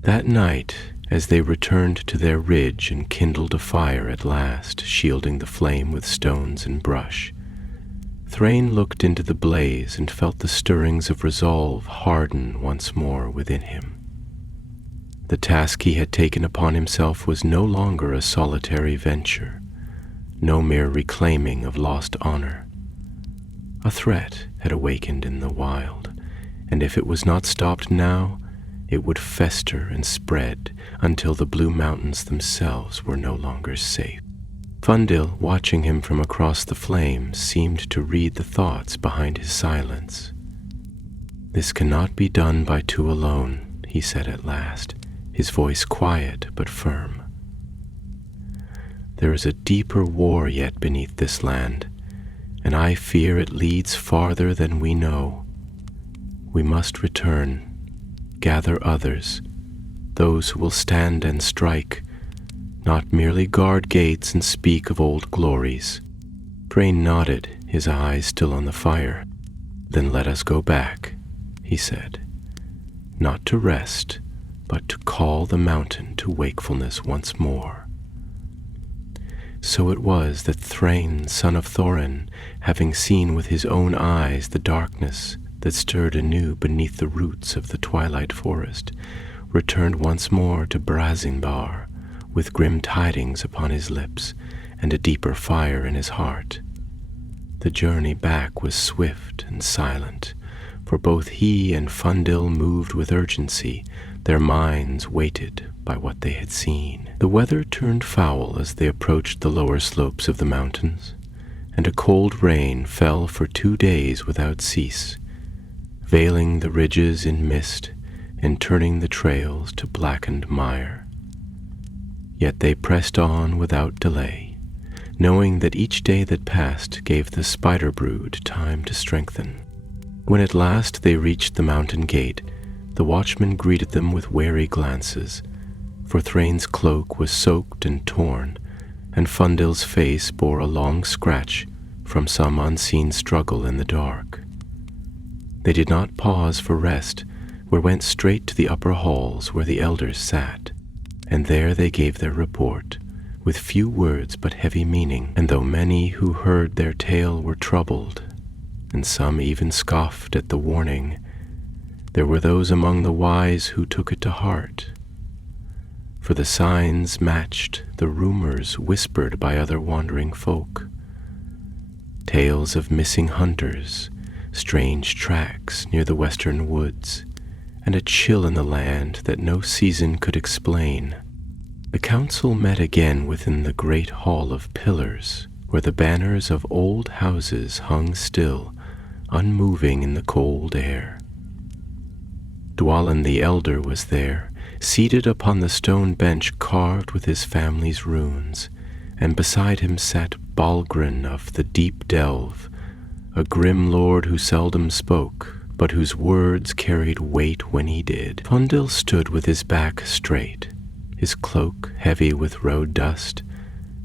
That night, as they returned to their ridge and kindled a fire at last, shielding the flame with stones and brush, Thrain looked into the blaze and felt the stirrings of resolve harden once more within him. The task he had taken upon himself was no longer a solitary venture, no mere reclaiming of lost honor. A threat had awakened in the wild, and if it was not stopped now, it would fester and spread until the Blue Mountains themselves were no longer safe. Fundil, watching him from across the flames, seemed to read the thoughts behind his silence. "This cannot be done by two alone," he said at last, his voice quiet but firm. "There is a deeper war yet beneath this land, and I fear it leads farther than we know. We must return, gather others, those who will stand and strike, not merely guard gates and speak of old glories. Thrain nodded, his eyes still on the fire. Then let us go back, he said, not to rest, but to call the mountain to wakefulness once more. So it was that Thrain, son of Thorin, having seen with his own eyes the darkness that stirred anew beneath the roots of the twilight forest, returned once more to Brasimbar, with grim tidings upon his lips and a deeper fire in his heart. The journey back was swift and silent, for both he and Fundil moved with urgency, their minds weighted by what they had seen. The weather turned foul as they approached the lower slopes of the mountains, and a cold rain fell for 2 days without cease, veiling the ridges in mist and turning the trails to blackened mire. Yet they pressed on without delay, knowing that each day that passed gave the spider brood time to strengthen. When at last they reached the mountain gate, the watchman greeted them with wary glances, for Thrain's cloak was soaked and torn, and Fundil's face bore a long scratch from some unseen struggle in the dark. They did not pause for rest, but went straight to the upper halls where the elders sat, and there they gave their report, with few words but heavy meaning, and though many who heard their tale were troubled, and some even scoffed at the warning, there were those among the wise who took it to heart, for the signs matched the rumors whispered by other wandering folk. Tales of missing hunters, strange tracks near the western woods, and a chill in the land that no season could explain. The council met again within the great hall of pillars, where the banners of old houses hung still, unmoving in the cold air. Dwalin the elder was there, seated upon the stone bench carved with his family's runes, and beside him sat Balgrin of the deep delve, a grim lord who seldom spoke, but whose words carried weight when he did. Fundil stood with his back straight, his cloak heavy with road dust,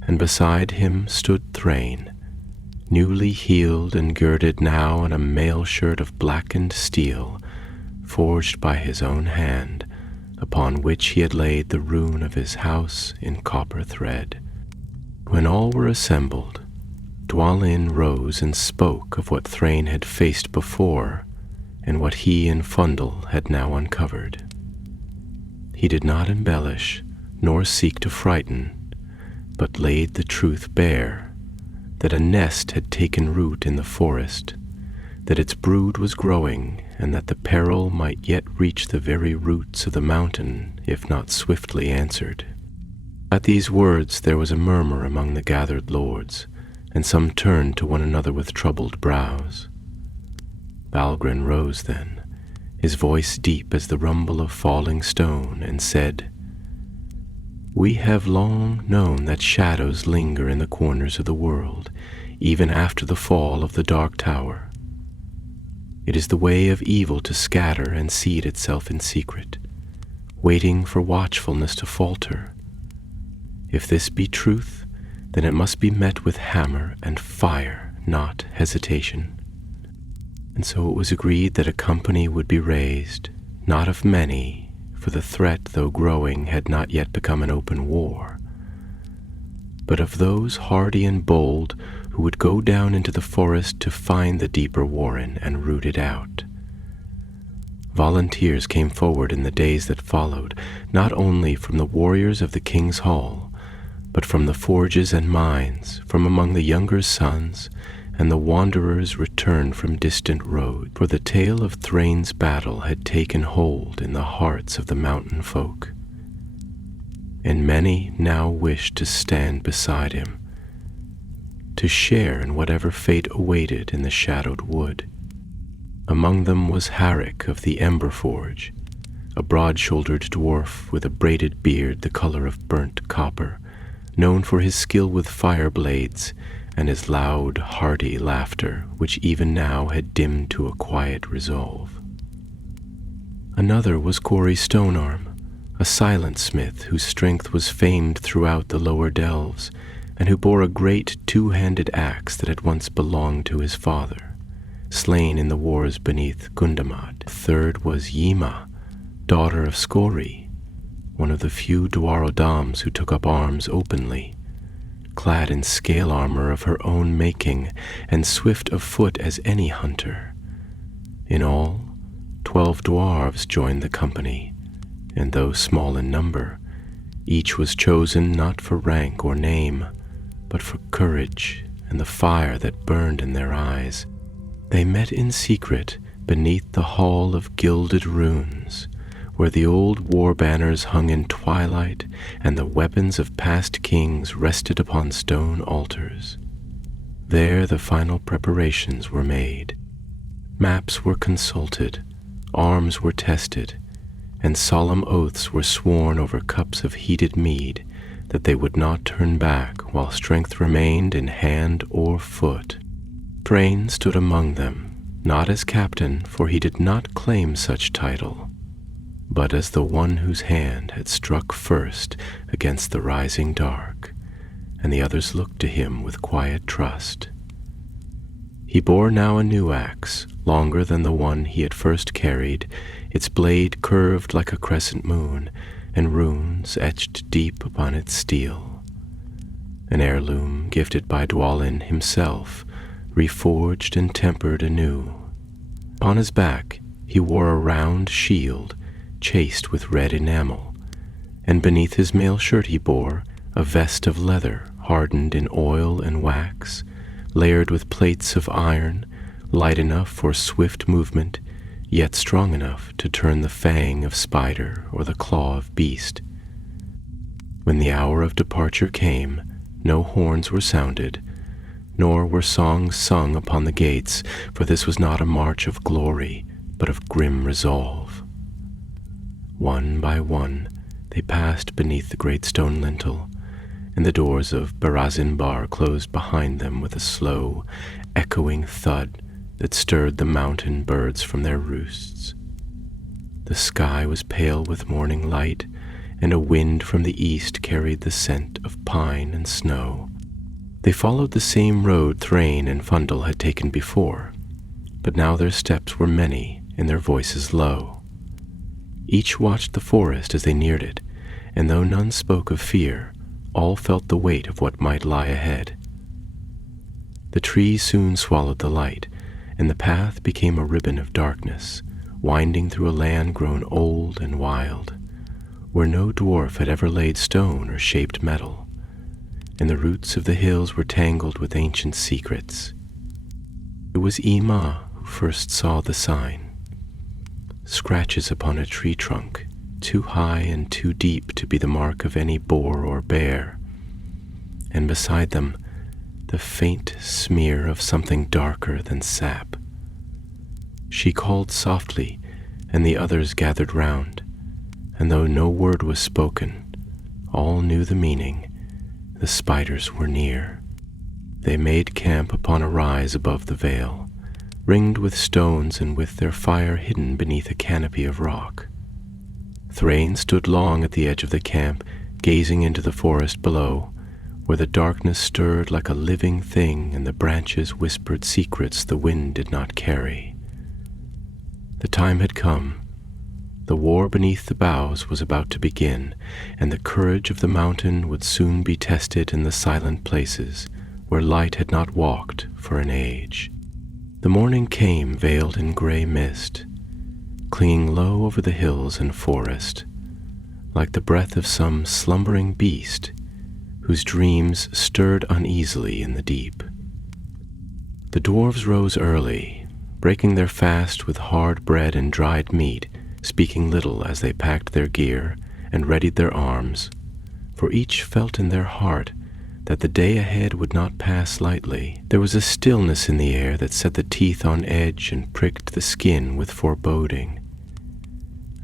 and beside him stood Thrain, newly healed and girded now in a mail shirt of blackened steel, forged by his own hand, upon which he had laid the rune of his house in copper thread. When all were assembled, Dwalin rose and spoke of what Thrain had faced before, and what he and Fundil had now uncovered. He did not embellish, nor seek to frighten, but laid the truth bare, that a nest had taken root in the forest, that its brood was growing, and that the peril might yet reach the very roots of the mountain if not swiftly answered. At these words there was a murmur among the gathered lords, and some turned to one another with troubled brows. Balgrin rose then, his voice deep as the rumble of falling stone, and said, "We have long known that shadows linger in the corners of the world, even after the fall of the Dark Tower. It is the way of evil to scatter and seed itself in secret, waiting for watchfulness to falter. If this be truth, then it must be met with hammer and fire, not hesitation." And so it was agreed that a company would be raised, not of many, for the threat, though growing, had not yet become an open war, but of those hardy and bold who would go down into the forest to find the deeper warren and root it out. Volunteers came forward in the days that followed, not only from the warriors of the king's hall, but from the forges and mines, from among the younger sons, and the wanderers returned from distant roads, for the tale of Thrain's battle had taken hold in the hearts of the mountain folk, and many now wished to stand beside him, to share in whatever fate awaited in the shadowed wood. Among them was Harrick of the Ember Forge, a broad-shouldered dwarf with a braided beard the color of burnt copper, known for his skill with fire blades and his loud, hearty laughter, which even now had dimmed to a quiet resolve. Another was Corey Stonearm, a silent smith whose strength was famed throughout the lower delves, and who bore a great two-handed axe that had once belonged to his father, slain in the wars beneath Gundamad. The third was Yima, daughter of Skori, one of the few Dwarf who took up arms openly, clad in scale armor of her own making, and swift of foot as any hunter. In all, 12 dwarves joined the company, and though small in number, each was chosen not for rank or name, but for courage and the fire that burned in their eyes. They met in secret beneath the Hall of Gilded Runes, where the old war banners hung in twilight and the weapons of past kings rested upon stone altars. There the final preparations were made. Maps were consulted, arms were tested, and solemn oaths were sworn over cups of heated mead that they would not turn back while strength remained in hand or foot. Thrain stood among them, not as captain, for he did not claim such title, but as the one whose hand had struck first against the rising dark, and the others looked to him with quiet trust. He bore now a new axe, longer than the one he had first carried, its blade curved like a crescent moon, and runes etched deep upon its steel. An heirloom gifted by Dwalin himself, reforged and tempered anew. Upon his back he wore a round shield, chased with red enamel, and beneath his mail shirt he bore a vest of leather hardened in oil and wax, layered with plates of iron, light enough for swift movement, yet strong enough to turn the fang of spider or the claw of beast. When the hour of departure came, no horns were sounded, nor were songs sung upon the gates, for this was not a march of glory, but of grim resolve. One by one they passed beneath the great stone lintel, and the doors of Barazin-Bar closed behind them with a slow, echoing thud that stirred the mountain birds from their roosts. The sky was pale with morning light, and a wind from the east carried the scent of pine and snow. They followed the same road Thrain and Fundel had taken before, but now their steps were many and their voices low. Each watched the forest as they neared it, and though none spoke of fear, all felt the weight of what might lie ahead. The trees soon swallowed the light, and the path became a ribbon of darkness, winding through a land grown old and wild, where no dwarf had ever laid stone or shaped metal, and the roots of the hills were tangled with ancient secrets. It was Yima who first saw the sign. Scratches upon a tree trunk, too high and too deep to be the mark of any boar or bear, and beside them the faint smear of something darker than sap. She called softly, and the others gathered round, and though no word was spoken, all knew the meaning. The spiders were near. They made camp upon a rise above the vale, ringed with stones and with their fire hidden beneath a canopy of rock. Thrain stood long at the edge of the camp, gazing into the forest below, where the darkness stirred like a living thing and the branches whispered secrets the wind did not carry. The time had come. The war beneath the boughs was about to begin, and the courage of the mountain would soon be tested in the silent places where light had not walked for an age. The morning came veiled in gray mist, clinging low over the hills and forest, like the breath of some slumbering beast whose dreams stirred uneasily in the deep. The dwarves rose early, breaking their fast with hard bread and dried meat, speaking little as they packed their gear and readied their arms, for each felt in their heart that the day ahead would not pass lightly. There was a stillness in the air that set the teeth on edge and pricked the skin with foreboding,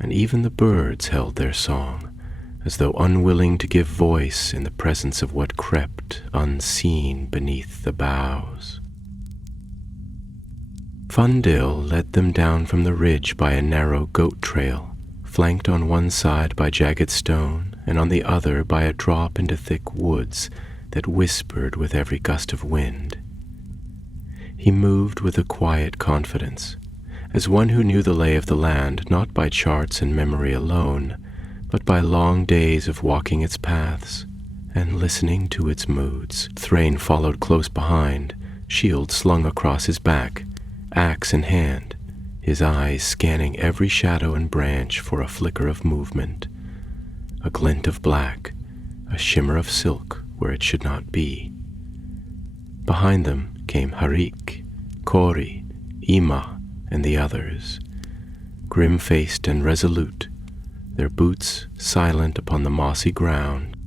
and even the birds held their song, as though unwilling to give voice in the presence of what crept unseen beneath the boughs. Fundil led them down from the ridge by a narrow goat trail, flanked on one side by jagged stone and on the other by a drop into thick woods that whispered with every gust of wind. He moved with a quiet confidence, as one who knew the lay of the land not by charts and memory alone, but by long days of walking its paths and listening to its moods. Thrain followed close behind, shield slung across his back, axe in hand, his eyes scanning every shadow and branch for a flicker of movement, a glint of black, a shimmer of silk where it should not be. Behind them came Harik, Kori, Ima, and the others, grim-faced and resolute, their boots silent upon the mossy ground.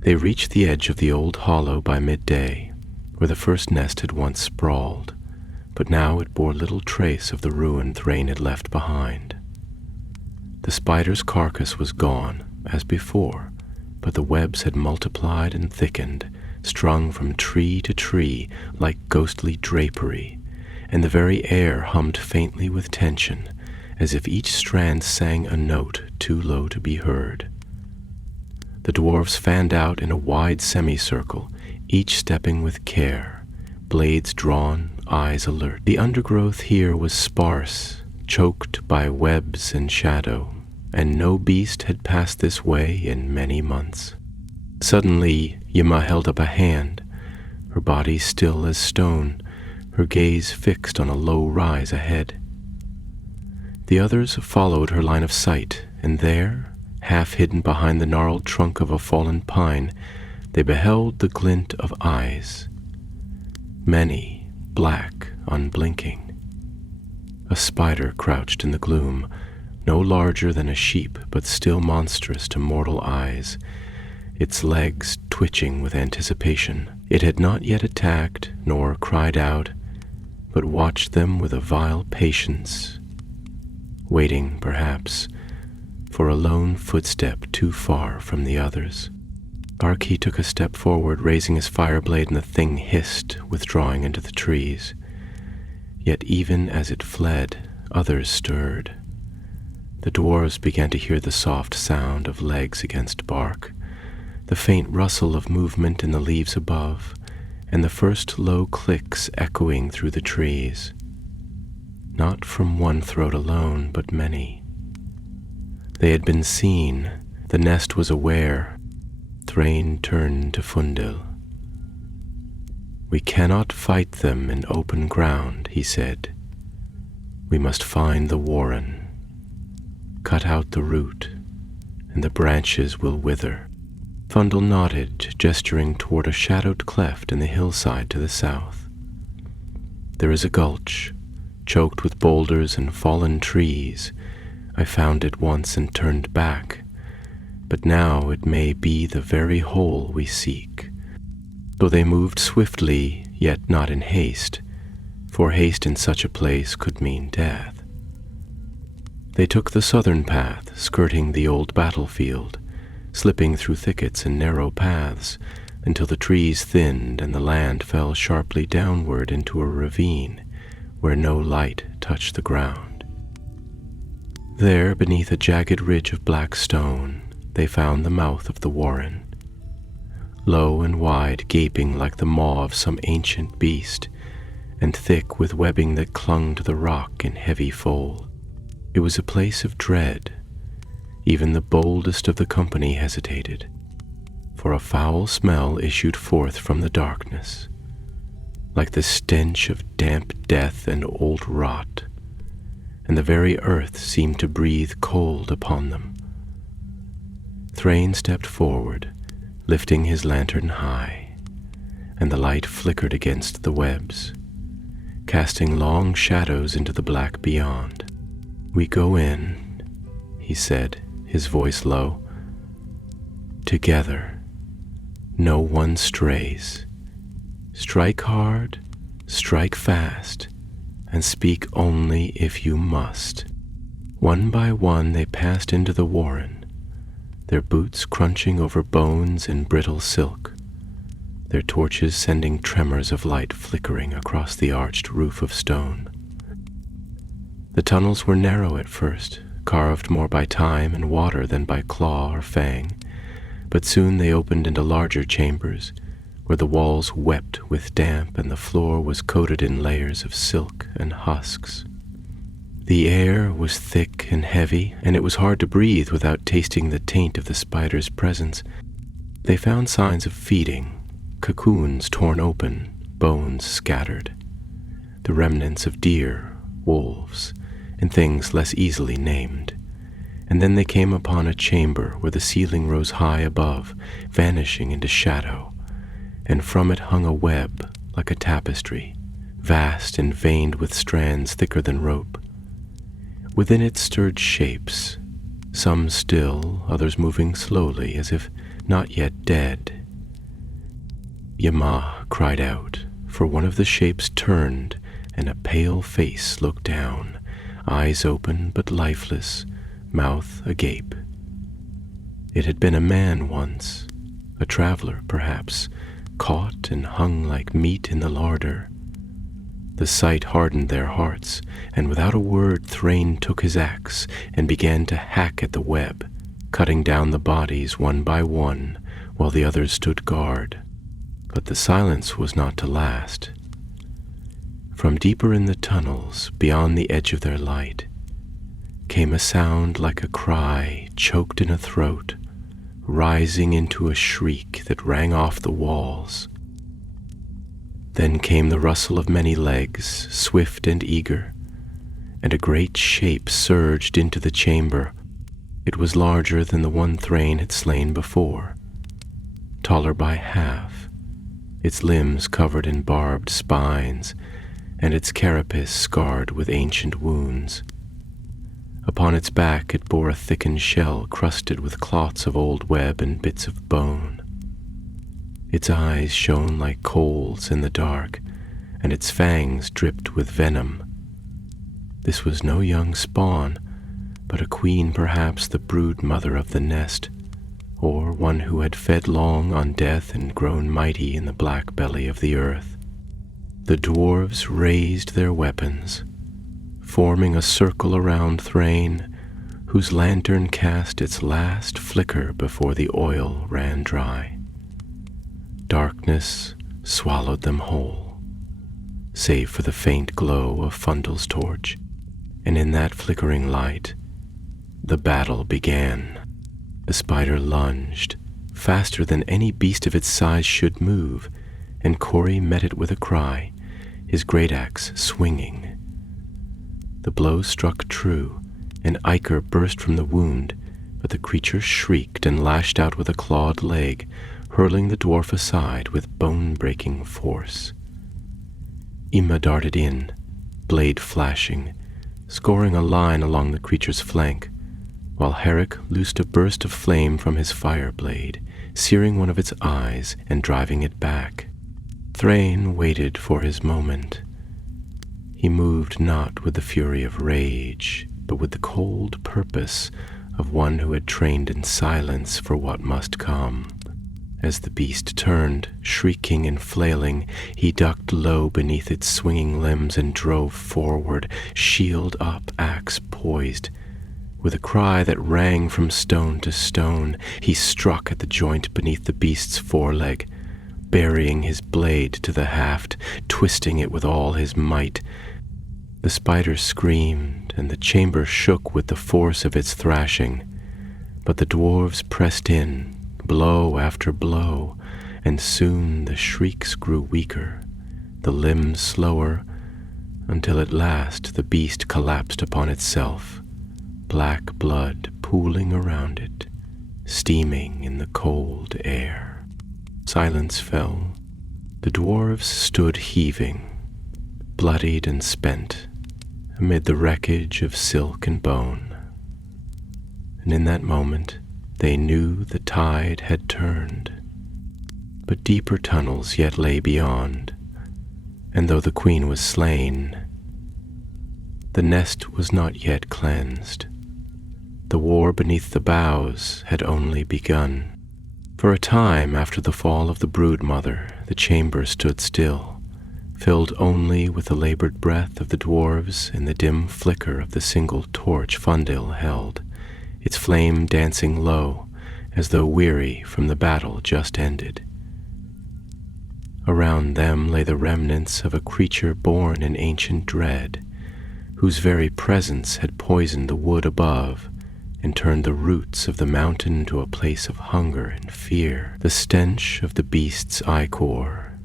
They reached the edge of the old hollow by midday, where the first nest had once sprawled, but now it bore little trace of the ruin Thrain had left behind. The spider's carcass was gone, as before, but the webs had multiplied and thickened, strung from tree to tree like ghostly drapery, and the very air hummed faintly with tension, as if each strand sang a note too low to be heard. The dwarves fanned out in a wide semicircle, each stepping with care, blades drawn, eyes alert. The undergrowth here was sparse, choked by webs and shadow, and no beast had passed this way in many months. Suddenly, Yima held up a hand, her body still as stone, her gaze fixed on a low rise ahead. The others followed her line of sight, and there, half hidden behind the gnarled trunk of a fallen pine, they beheld the glint of eyes. Many, black, unblinking. A spider crouched in the gloom, no larger than a sheep, but still monstrous to mortal eyes, its legs twitching with anticipation. It had not yet attacked, nor cried out, but watched them with a vile patience, waiting, perhaps, for a lone footstep too far from the others. Barkey took a step forward, raising his fire blade, and the thing hissed, withdrawing into the trees. Yet even as it fled, others stirred. The dwarves began to hear the soft sound of legs against bark, the faint rustle of movement in the leaves above, and the first low clicks echoing through the trees. Not from one throat alone, but many. They had been seen. The nest was aware. Thrain turned to Fundil. "We cannot fight them in open ground," he said. "We must find the warren. Cut out the root, and the branches will wither." Fundil nodded, gesturing toward a shadowed cleft in the hillside to the south. "There is a gulch, choked with boulders and fallen trees. I found it once and turned back, but now it may be the very hole we seek." So they moved swiftly, yet not in haste, for haste in such a place could mean death. They took the southern path, skirting the old battlefield, slipping through thickets and narrow paths, until the trees thinned and the land fell sharply downward into a ravine where no light touched the ground. There, beneath a jagged ridge of black stone, they found the mouth of the warren, low and wide, gaping like the maw of some ancient beast, and thick with webbing that clung to the rock in heavy fold. It was a place of dread. Even the boldest of the company hesitated, for a foul smell issued forth from the darkness, like the stench of damp death and old rot, and the very earth seemed to breathe cold upon them. Thrain stepped forward, lifting his lantern high, and the light flickered against the webs, casting long shadows into the black beyond. "We go in," he said, his voice low. "Together. No one strays. Strike hard, strike fast, and speak only if you must." One by one they passed into the warren, their boots crunching over bones and brittle silk, their torches sending tremors of light flickering across the arched roof of stone. The tunnels were narrow at first, carved more by time and water than by claw or fang, but soon they opened into larger chambers, where the walls wept with damp and the floor was coated in layers of silk and husks. The air was thick and heavy, and it was hard to breathe without tasting the taint of the spider's presence. They found signs of feeding, cocoons torn open, bones scattered, the remnants of deer, wolves, and things less easily named. And then they came upon a chamber where the ceiling rose high above, vanishing into shadow, and from it hung a web like a tapestry, vast and veined with strands thicker than rope. Within it stirred shapes, some still, others moving slowly as if not yet dead. Yama cried out, for one of the shapes turned, and a pale face looked down, eyes open but lifeless, mouth agape. It had been a man once, a traveler perhaps, caught and hung like meat in the larder. The sight hardened their hearts, and without a word Thrain took his axe and began to hack at the web, cutting down the bodies one by one while the others stood guard. But the silence was not to last. From deeper in the tunnels, beyond the edge of their light, came a sound like a cry choked in a throat, rising into a shriek that rang off the walls. Then came the rustle of many legs, swift and eager, and a great shape surged into the chamber. It was larger than the one Thrain had slain before, taller by half, its limbs covered in barbed spines, and its carapace scarred with ancient wounds. Upon its back it bore a thickened shell crusted with clots of old web and bits of bone. Its eyes shone like coals in the dark, and its fangs dripped with venom. This was no young spawn, but a queen, perhaps the brood mother of the nest, or one who had fed long on death and grown mighty in the black belly of the earth. The dwarves raised their weapons, forming a circle around Thrain, whose lantern cast its last flicker before the oil ran dry. Darkness swallowed them whole, save for the faint glow of Fundel's torch, and in that flickering light, the battle began. The spider lunged, faster than any beast of its size should move, and Corey met it with a cry, his great axe swinging. The blow struck true, and ichor burst from the wound, but the creature shrieked and lashed out with a clawed leg, hurling the dwarf aside with bone-breaking force. Ima darted in, blade flashing, scoring a line along the creature's flank, while Herrick loosed a burst of flame from his fire blade, searing one of its eyes and driving it back. Thrain waited for his moment. He moved not with the fury of rage, but with the cold purpose of one who had trained in silence for what must come. As the beast turned, shrieking and flailing, he ducked low beneath its swinging limbs and drove forward, shield up, axe poised. With a cry that rang from stone to stone, he struck at the joint beneath the beast's foreleg, burying his blade to the haft, twisting it with all his might. The spider screamed, and the chamber shook with the force of its thrashing, but the dwarves pressed in, blow after blow, and soon the shrieks grew weaker, the limbs slower, until at last the beast collapsed upon itself, black blood pooling around it, steaming in the cold air. Silence fell. The dwarves stood heaving, bloodied and spent, amid the wreckage of silk and bone. And in that moment, they knew the tide had turned. But deeper tunnels yet lay beyond, and though the queen was slain, the nest was not yet cleansed. The war beneath the boughs had only begun. For a time after the fall of the brood mother, the chamber stood still, filled only with the labored breath of the dwarves and the dim flicker of the single torch Fundil held, its flame dancing low as though weary from the battle just ended. Around them lay the remnants of a creature born in ancient dread, whose very presence had poisoned the wood above and turned the roots of the mountain into a place of hunger and fear. The stench of the beast's ichor,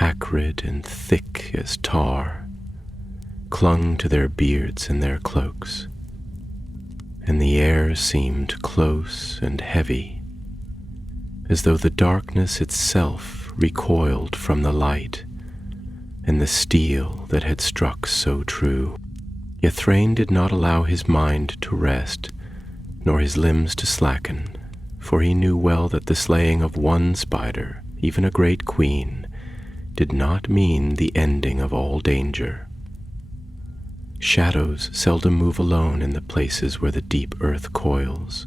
acrid and thick as tar, clung to their beards and their cloaks, and the air seemed close and heavy, as though the darkness itself recoiled from the light and the steel that had struck so true. Yet Thrain did not allow his mind to rest, nor his limbs to slacken, for he knew well that the slaying of one spider, even a great queen, did not mean the ending of all danger. Shadows seldom move alone in the places where the deep earth coils,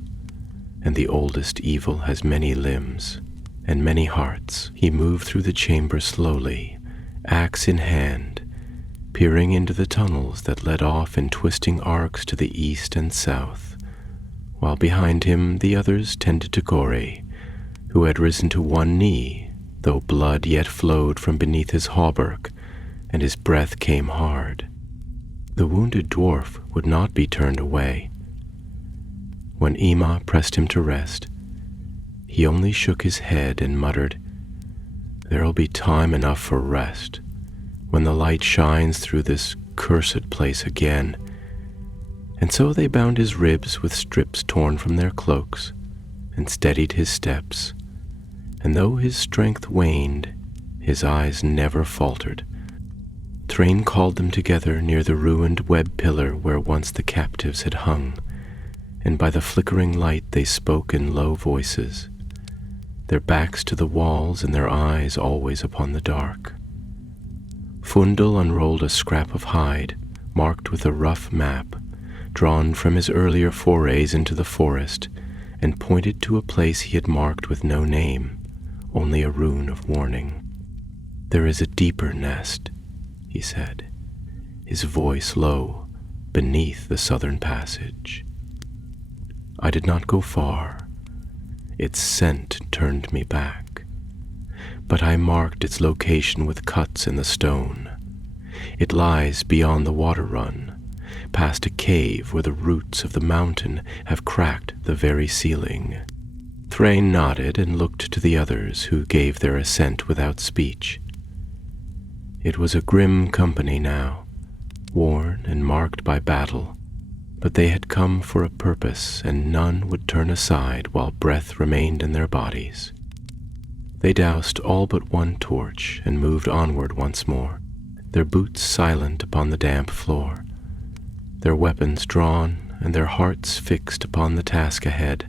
and the oldest evil has many limbs and many hearts. He moved through the chamber slowly, axe in hand, peering into the tunnels that led off in twisting arcs to the east and south, while behind him the others tended to Gorey, who had risen to one knee, though blood yet flowed from beneath his hauberk, and his breath came hard. The wounded dwarf would not be turned away. When Ema pressed him to rest, he only shook his head and muttered, "There'll be time enough for rest, when the light shines through this cursed place again." And so they bound his ribs with strips torn from their cloaks, and steadied his steps, and though his strength waned, his eyes never faltered. Thrain called them together near the ruined web pillar where once the captives had hung, and by the flickering light they spoke in low voices, their backs to the walls and their eyes always upon the dark. Fundil unrolled a scrap of hide, marked with a rough map, drawn from his earlier forays into the forest, and pointed to a place he had marked with no name, only a rune of warning. "There is a deeper nest," he said, his voice low, beneath the southern passage. I did not go far. Its scent turned me back, but I marked its location with cuts in the stone. It lies beyond the water run, past a cave where the roots of the mountain have cracked the very ceiling. Thrain nodded and looked to the others, who gave their assent without speech. It was a grim company now, worn and marked by battle, but they had come for a purpose, and none would turn aside while breath remained in their bodies. They doused all but one torch and moved onward once more, their boots silent upon the damp floor, their weapons drawn and their hearts fixed upon the task ahead.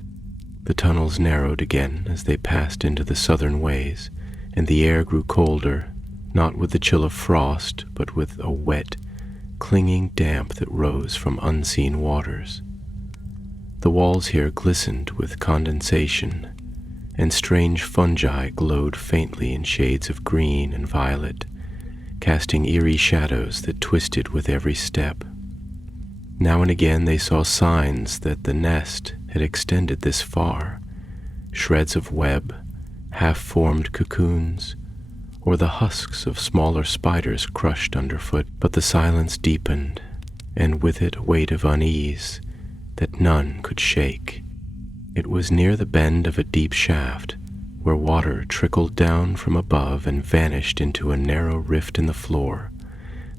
The tunnels narrowed again as they passed into the southern ways, and the air grew colder, not with the chill of frost, but with a wet, clinging damp that rose from unseen waters. The walls here glistened with condensation, and strange fungi glowed faintly in shades of green and violet, casting eerie shadows that twisted with every step. Now and again they saw signs that the nest had extended this far, shreds of web, half-formed cocoons, or the husks of smaller spiders crushed underfoot. But the silence deepened, and with it a weight of unease that none could shake. It was near the bend of a deep shaft, where water trickled down from above and vanished into a narrow rift in the floor,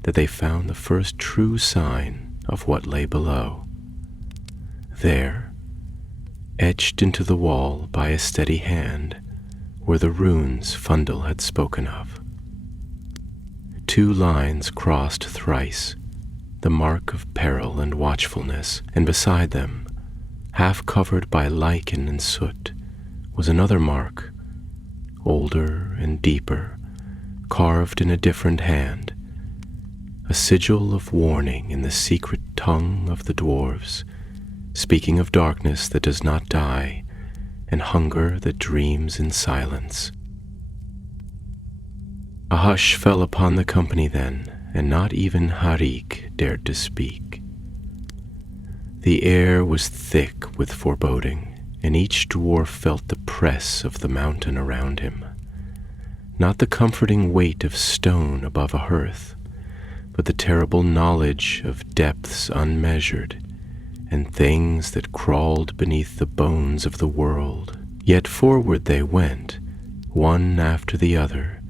that they found the first true sign of what lay below. There, etched into the wall by a steady hand, were the runes Fundil had spoken of. 2 lines crossed thrice, the mark of peril and watchfulness, and beside them, half covered by lichen and soot, was another mark, older and deeper, carved in a different hand, a sigil of warning in the secret tongue of the dwarves, speaking of darkness that does not die and hunger that dreams in silence. A hush fell upon the company then, and not even Harik dared to speak. The air was thick with foreboding, and each dwarf felt the press of the mountain around him. Not the comforting weight of stone above a hearth, but the terrible knowledge of depths unmeasured, and things that crawled beneath the bones of the world. Yet forward they went, one after the other,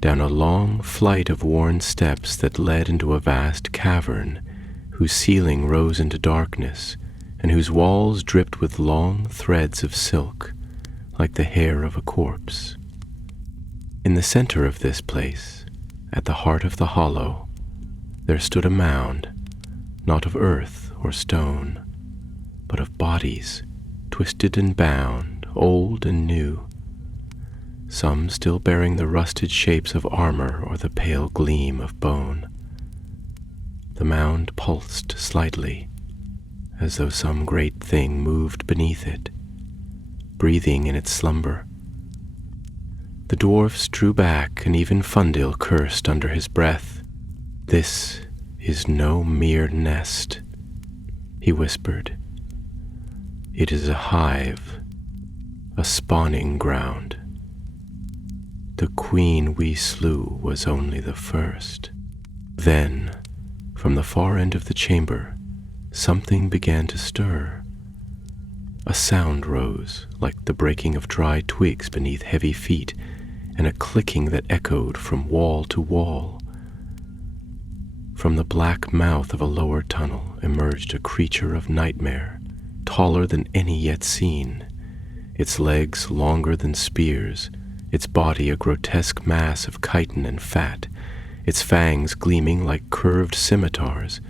down a long flight of worn steps that led into a vast cavern, whose ceiling rose into darkness, and whose walls dripped with long threads of silk, like the hair of a corpse. In the center of this place, at the heart of the hollow, there stood a mound, not of earth or stone, but of bodies, twisted and bound, old and new, some still bearing the rusted shapes of armor or the pale gleam of bone. The mound pulsed slightly, as though some great thing moved beneath it, breathing in its slumber. The dwarfs drew back, and even Fundil cursed under his breath. "This is no mere nest," he whispered. "It is a hive, a spawning ground. The queen we slew was only the first." Then, from the far end of the chamber, something began to stir. A sound rose, like the breaking of dry twigs beneath heavy feet, and a clicking that echoed from wall to wall. From the black mouth of a lower tunnel emerged a creature of nightmare, taller than any yet seen, its legs longer than spears, its body a grotesque mass of chitin and fat, its fangs gleaming like curved scimitars.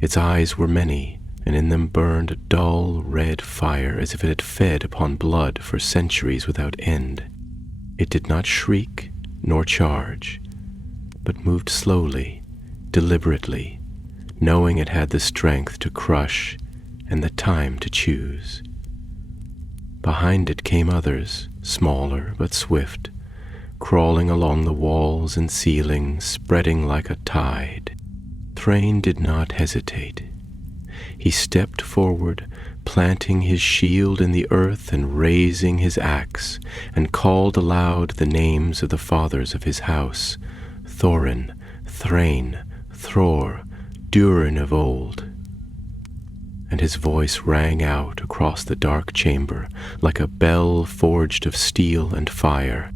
Its eyes were many, and in them burned a dull red fire as if it had fed upon blood for centuries without end. It did not shriek nor charge, but moved slowly, deliberately, knowing it had the strength to crush and the time to choose. Behind it came others, smaller but swift, crawling along the walls and ceiling, spreading like a tide. Thrain did not hesitate. He stepped forward, planting his shield in the earth and raising his axe, and called aloud the names of the fathers of his house, Thorin, Thrain, Thror, Durin of old. And his voice rang out across the dark chamber like a bell forged of steel and fire.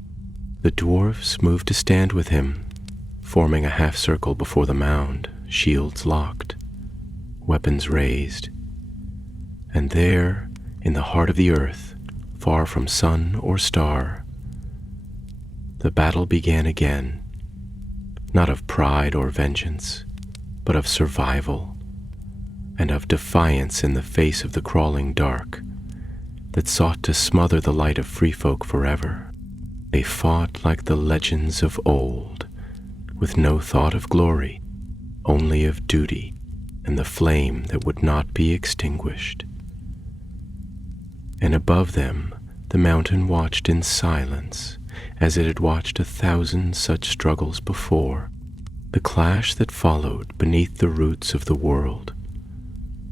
The dwarfs moved to stand with him, forming a half-circle before the mound, shields locked, weapons raised. And there, in the heart of the earth, far from sun or star, the battle began again, not of pride or vengeance, but of survival, and of defiance in the face of the crawling dark that sought to smother the light of free folk forever. They fought like the legends of old, with no thought of glory, only of duty and the flame that would not be extinguished. And above them, the mountain watched in silence, as it had watched 1,000 such struggles before. The clash that followed beneath the roots of the world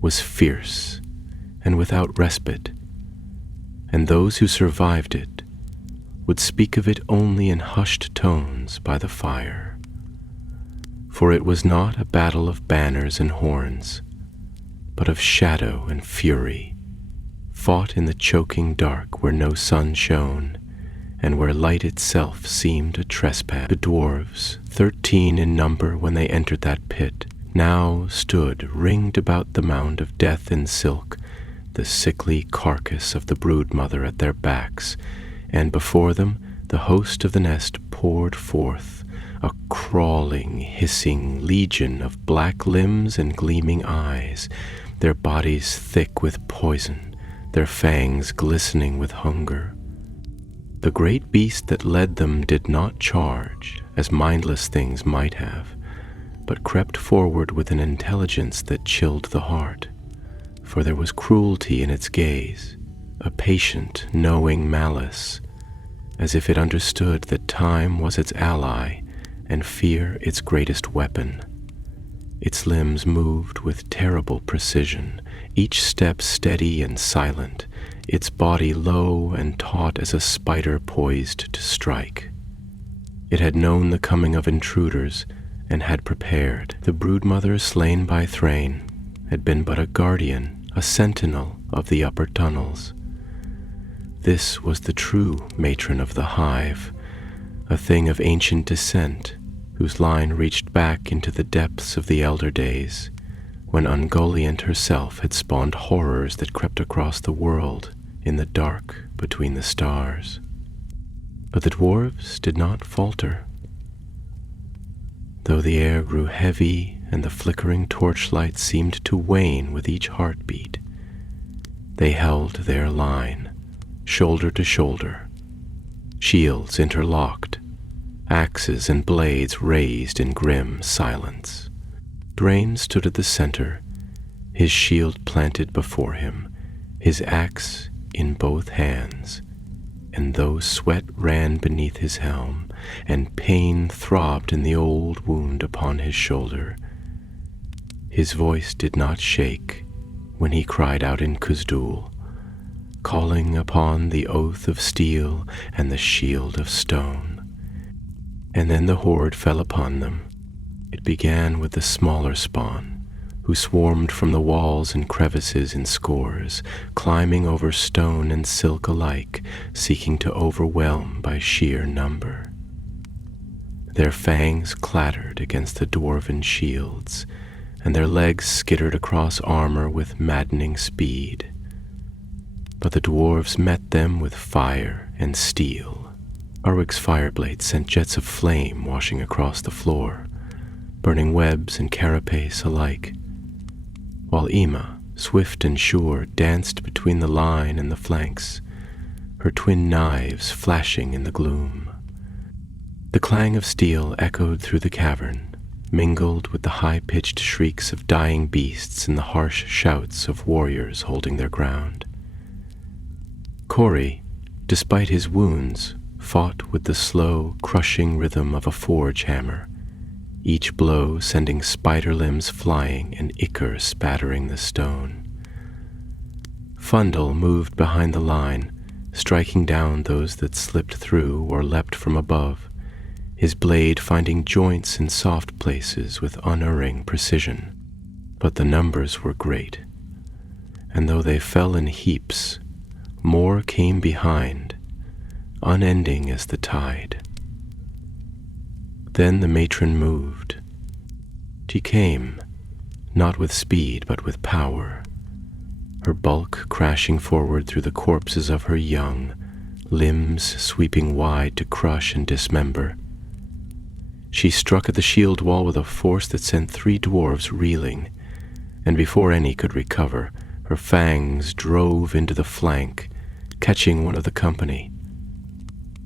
was fierce and without respite, and those who survived it would speak of it only in hushed tones by the fire. For it was not a battle of banners and horns, but of shadow and fury, fought in the choking dark where no sun shone, and where light itself seemed a trespass. The dwarves, 13 in number when they entered that pit, now stood ringed about the mound of death in silk, the sickly carcass of the broodmother at their backs, and before them the host of the nest poured forth, a crawling, hissing legion of black limbs and gleaming eyes, their bodies thick with poison, their fangs glistening with hunger. The great beast that led them did not charge, as mindless things might have, but crept forward with an intelligence that chilled the heart, for there was cruelty in its gaze, a patient, knowing malice, as if it understood that time was its ally and fear its greatest weapon. Its limbs moved with terrible precision, each step steady and silent, its body low and taut as a spider poised to strike. It had known the coming of intruders and had prepared. The broodmother slain by Thrain had been but a guardian, a sentinel of the upper tunnels. This was the true matron of the hive, a thing of ancient descent, whose line reached back into the depths of the elder days, when Ungoliant herself had spawned horrors that crept across the world in the dark between the stars. But the dwarves did not falter. Though the air grew heavy and the flickering torchlight seemed to wane with each heartbeat, they held their line, shoulder to shoulder, shields interlocked, axes and blades raised in grim silence. Drain stood at the center, his shield planted before him, his axe in both hands, and though sweat ran beneath his helm, and pain throbbed in the old wound upon his shoulder, his voice did not shake when he cried out in Khuzdul, calling upon the oath of steel and the shield of stone. And then the horde fell upon them. It began with the smaller spawn, who swarmed from the walls and crevices in scores, climbing over stone and silk alike, seeking to overwhelm by sheer number. Their fangs clattered against the dwarven shields, and their legs skittered across armor with maddening speed. But the dwarves met them with fire and steel. Arwig's fireblade sent jets of flame washing across the floor, burning webs and carapace alike, while Ema, swift and sure, danced between the line and the flanks, her twin knives flashing in the gloom. The clang of steel echoed through the cavern, mingled with the high-pitched shrieks of dying beasts and the harsh shouts of warriors holding their ground. Cori, despite his wounds, fought with the slow, crushing rhythm of a forge hammer, each blow sending spider limbs flying and ichor spattering the stone. Fundal moved behind the line, striking down those that slipped through or leapt from above, his blade finding joints in soft places with unerring precision. But the numbers were great, and though they fell in heaps, more came behind, unending as the tide. Then the matron moved. She came, not with speed but with power, her bulk crashing forward through the corpses of her young, limbs sweeping wide to crush and dismember. She struck at the shield wall with a force that sent 3 dwarves reeling, and before any could recover, her fangs drove into the flank, catching one of the company,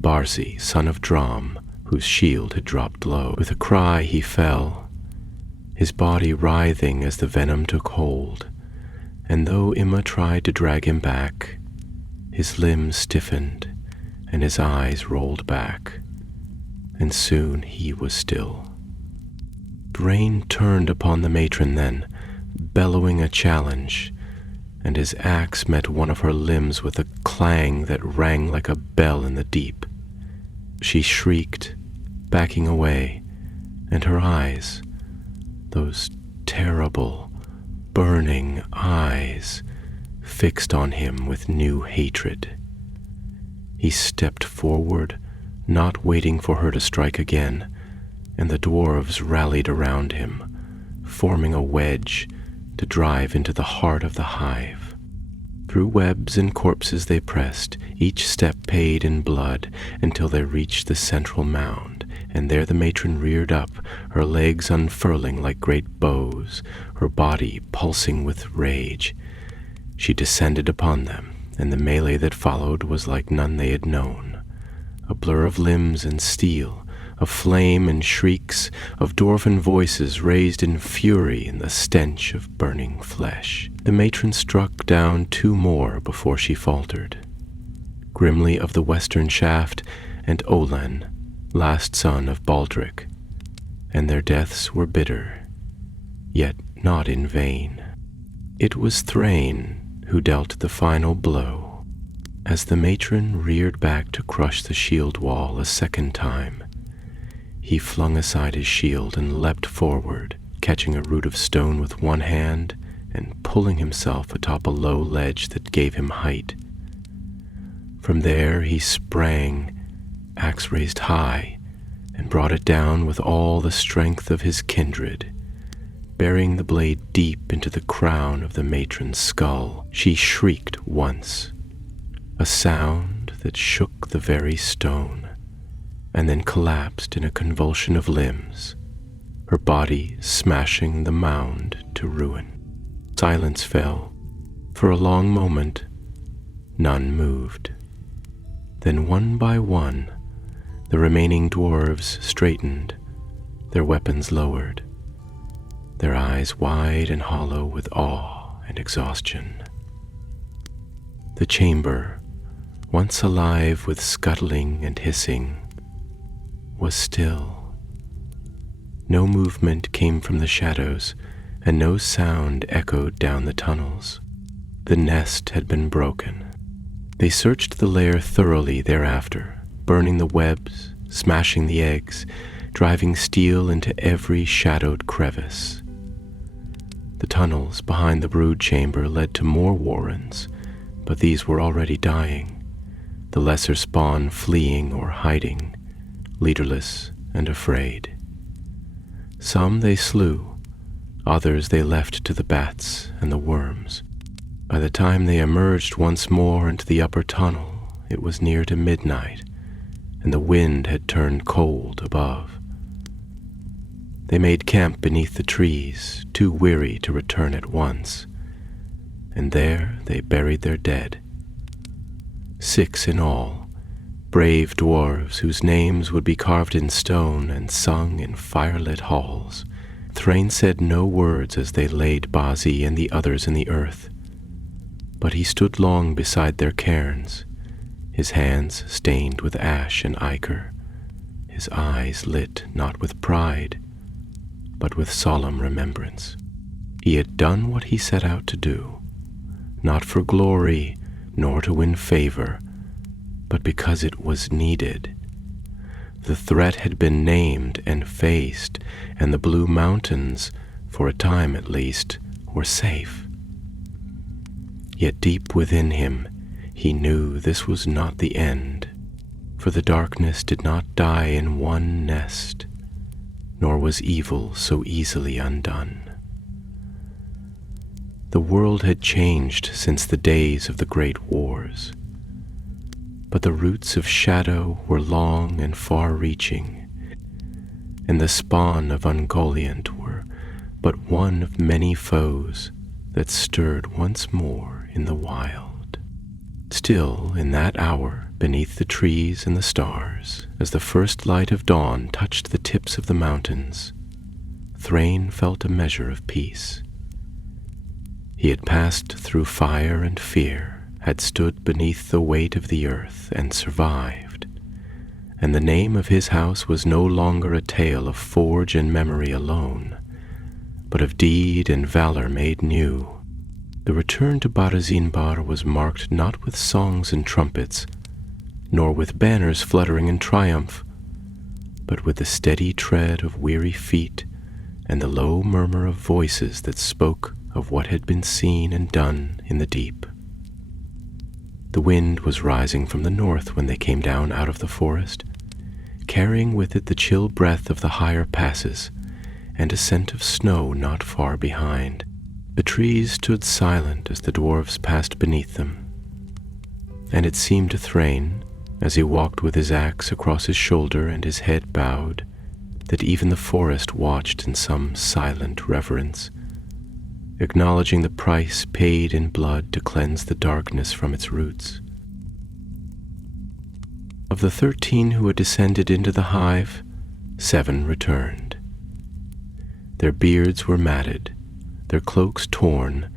Barsi, son of Drom, whose shield had dropped low. With a cry he fell, his body writhing as the venom took hold, and though Imma tried to drag him back, his limbs stiffened and his eyes rolled back, and soon he was still. Drain turned upon the matron then, bellowing a challenge, and his axe met one of her limbs with a clang that rang like a bell in the deep. She shrieked, backing away, and her eyes, those terrible, burning eyes, fixed on him with new hatred. He stepped forward, not waiting for her to strike again, and the dwarves rallied around him, forming a wedge to drive into the heart of the hive. Through webs and corpses they pressed, each step paid in blood, until they reached the central mound, and there the matron reared up, her legs unfurling like great bows, her body pulsing with rage. She descended upon them, and the melee that followed was like none they had known, a blur of limbs and steel, of flame and shrieks, of dwarven voices raised in fury in the stench of burning flesh. The matron struck down 2 more before she faltered, Grimly of the western shaft, and Olan, last son of Baldric, and their deaths were bitter, yet not in vain. It was Thrain who dealt the final blow. As the matron reared back to crush the shield wall a second time, he flung aside his shield and leapt forward, catching a root of stone with one hand and pulling himself atop a low ledge that gave him height. From there he sprang, axe raised high, and brought it down with all the strength of his kindred. Burying the blade deep into the crown of the matron's skull, she shrieked once, a sound that shook the very stone, and then collapsed in a convulsion of limbs, her body smashing the mound to ruin. Silence fell. For a long moment, none moved. Then one by one, the remaining dwarves straightened, their weapons lowered, their eyes wide and hollow with awe and exhaustion. The chamber, once alive with scuttling and hissing, was still. No movement came from the shadows, and no sound echoed down the tunnels. The nest had been broken. They searched the lair thoroughly thereafter, burning the webs, smashing the eggs, driving steel into every shadowed crevice. The tunnels behind the brood chamber led to more warrens, but these were already dying, the lesser spawn fleeing or hiding, leaderless and afraid. Some they slew, others they left to the bats and the worms. By the time they emerged once more into the upper tunnel, it was near to midnight, and the wind had turned cold above. They made camp beneath the trees, too weary to return at once, and there they buried their dead. 6 in all, brave dwarves whose names would be carved in stone and sung in firelit halls. Thrain said no words as they laid Bazi and the others in the earth, but he stood long beside their cairns, his hands stained with ash and ichor, his eyes lit not with pride, but with solemn remembrance. He had done what he set out to do, not for glory nor to win favor, but because it was needed. The threat had been named and faced, and the Blue Mountains, for a time at least, were safe. Yet deep within him, he knew this was not the end, for the darkness did not die in one nest, nor was evil so easily undone. The world had changed since the days of the great wars, but the roots of shadow were long and far-reaching, and the spawn of Ungoliant were but one of many foes that stirred once more in the wild. Still, in that hour, beneath the trees and the stars, as the first light of dawn touched the tips of the mountains, Thrain felt a measure of peace. He had passed through fire and fear, had stood beneath the weight of the earth and survived, and the name of his house was no longer a tale of forge and memory alone, but of deed and valor made new. The return to Barazinbar was marked not with songs and trumpets, nor with banners fluttering in triumph, but with the steady tread of weary feet and the low murmur of voices that spoke of what had been seen and done in the deep. The wind was rising from the north when they came down out of the forest, carrying with it the chill breath of the higher passes and a scent of snow not far behind. The trees stood silent as the dwarves passed beneath them, and it seemed to Thrain, as he walked with his axe across his shoulder and his head bowed, that even the forest watched in some silent reverence, acknowledging the price paid in blood to cleanse the darkness from its roots. Of the 13 who had descended into the hive, 7 returned. Their beards were matted, their cloaks torn,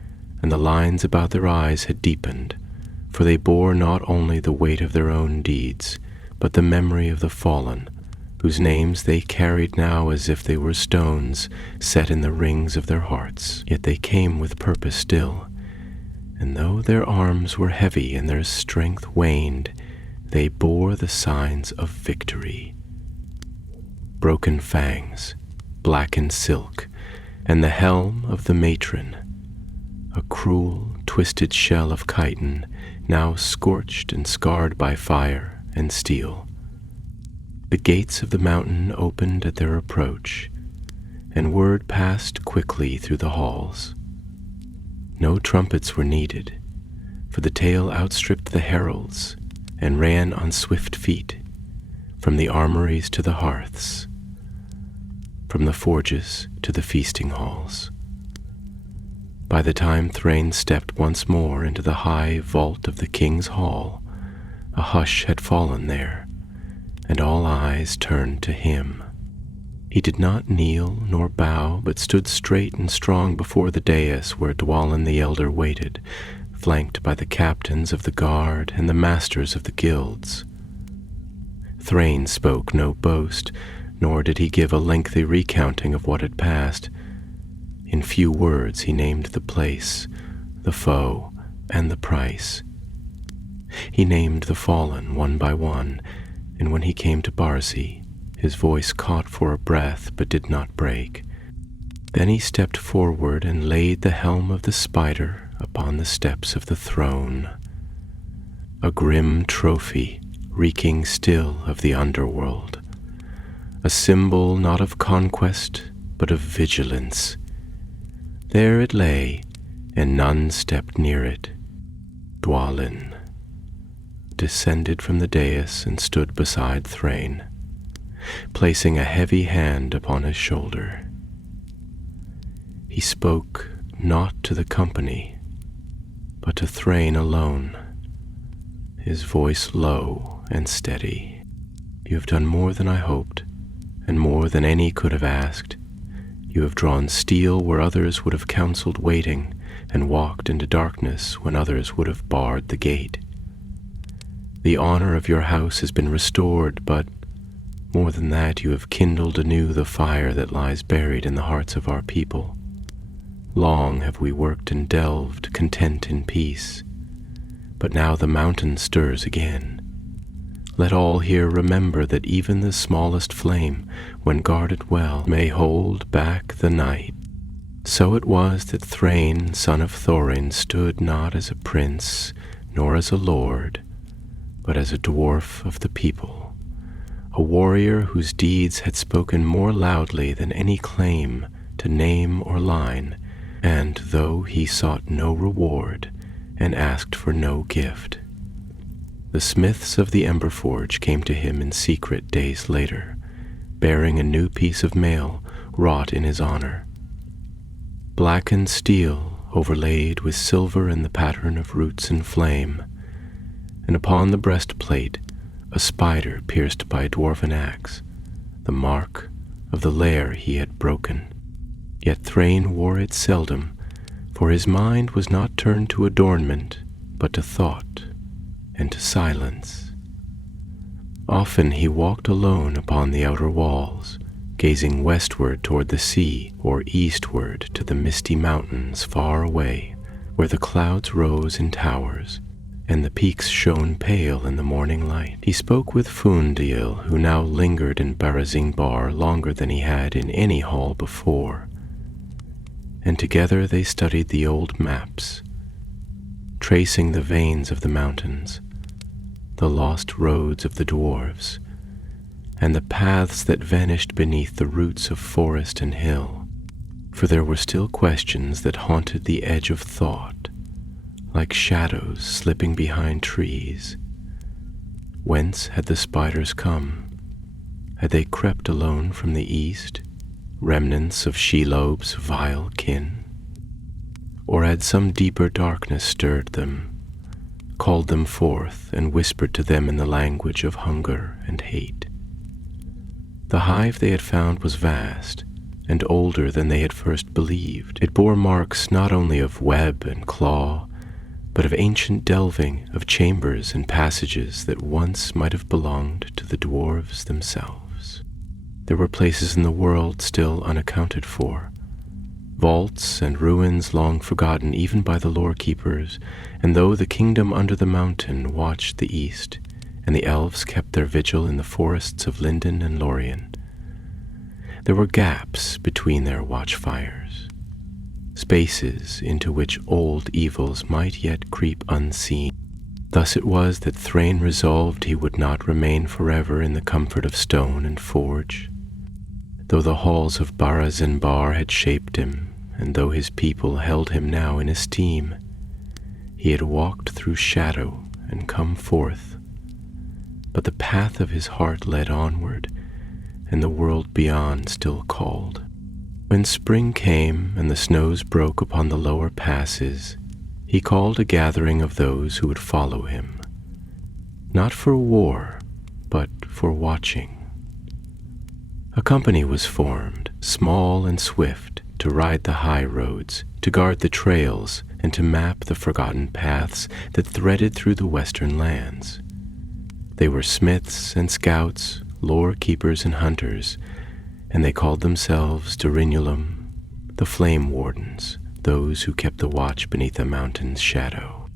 and the lines about their eyes had deepened, for they bore not only the weight of their own deeds, but the memory of the fallen, whose names they carried now as if they were stones set in the rings of their hearts. Yet they came with purpose still, and though their arms were heavy and their strength waned, they bore the signs of victory. Broken fangs, blackened silk, and the helm of the matron, a cruel, twisted shell of chitin, now scorched and scarred by fire and steel. The gates of the mountain opened at their approach, and word passed quickly through the halls. No trumpets were needed, for the tale outstripped the heralds and ran on swift feet, from the armories to the hearths, from the forges to the feasting halls. By the time Thrain stepped once more into the high vault of the king's hall, a hush had fallen there, and all eyes turned to him. He did not kneel nor bow, but stood straight and strong before the dais where Dwalin the Elder waited, flanked by the captains of the guard and the masters of the guilds. Thrain spoke no boast, nor did he give a lengthy recounting of what had passed. In few words he named the place, the foe, and the price. He named the fallen one by one, and when he came to Barzi, his voice caught for a breath but did not break. Then he stepped forward and laid the helm of the spider upon the steps of the throne, a grim trophy reeking still of the underworld, a symbol not of conquest but of vigilance. There it lay, and none stepped near it. Dwalin descended from the dais and stood beside Thrain, placing a heavy hand upon his shoulder. He spoke not to the company, but to Thrain alone, his voice low and steady. You have done more than I hoped, and more than any could have asked. You have drawn steel where others would have counseled waiting, and walked into darkness when others would have barred the gate. The honor of your house has been restored, but more than that, you have kindled anew the fire that lies buried in the hearts of our people. Long have we worked and delved, content in peace, but now the mountain stirs again. Let all here remember that even the smallest flame, when guarded well, may hold back the night. So it was that Thrain, son of Thorin, stood not as a prince, nor as a lord, but as a dwarf of the people, a warrior whose deeds had spoken more loudly than any claim to name or line, and though he sought no reward and asked for no gift, the smiths of the Emberforge came to him in secret days later, bearing a new piece of mail wrought in his honor. Blackened steel overlaid with silver in the pattern of roots and flame, and upon the breastplate a spider pierced by a dwarven axe, the mark of the lair he had broken. Yet Thrain wore it seldom, for his mind was not turned to adornment, but to thought and to silence. Often he walked alone upon the outer walls, gazing westward toward the sea or eastward to the misty mountains far away, where the clouds rose in towers, and the peaks shone pale in the morning light. He spoke with Fundiel, who now lingered in Barazingbar longer than he had in any hall before, and together they studied the old maps, tracing the veins of the mountains, the lost roads of the dwarves, and the paths that vanished beneath the roots of forest and hill, for there were still questions that haunted the edge of thought, like shadows slipping behind trees. Whence had the spiders come? Had they crept alone from the east, remnants of Shelob's vile kin? Or had some deeper darkness stirred them, called them forth, and whispered to them in the language of hunger and hate? The hive they had found was vast, and older than they had first believed. It bore marks not only of web and claw, but of ancient delving, of chambers and passages that once might have belonged to the dwarves themselves. There were places in the world still unaccounted for, vaults and ruins long forgotten even by the lore-keepers, and though the kingdom under the mountain watched the east, and the elves kept their vigil in the forests of Linden and Lorien, there were gaps between their watchfires, spaces into which old evils might yet creep unseen. Thus it was that Thrain resolved he would not remain forever in the comfort of stone and forge. Though the halls of Barra-Zinbar had shaped him, and though his people held him now in esteem, he had walked through shadow and come forth. But the path of his heart led onward, and the world beyond still called. When spring came and the snows broke upon the lower passes, he called a gathering of those who would follow him, not for war, but for watching. A company was formed, small and swift, to ride the high roads, to guard the trails, and to map the forgotten paths that threaded through the western lands. They were smiths and scouts, lore keepers and hunters, and they called themselves Durinnulum, the Flame Wardens, those who kept the watch beneath the mountain's shadow.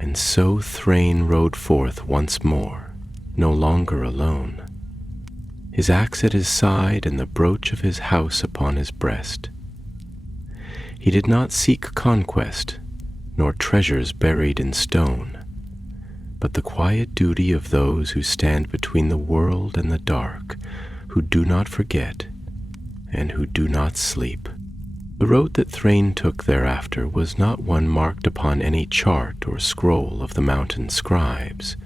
And so Thrain rode forth once more, no longer alone, his axe at his side and the brooch of his house upon his breast. He did not seek conquest, nor treasures buried in stone, but the quiet duty of those who stand between the world and the dark, who do not forget, and who do not sleep. The road that Thrain took thereafter was not one marked upon any chart or scroll of the mountain scribes,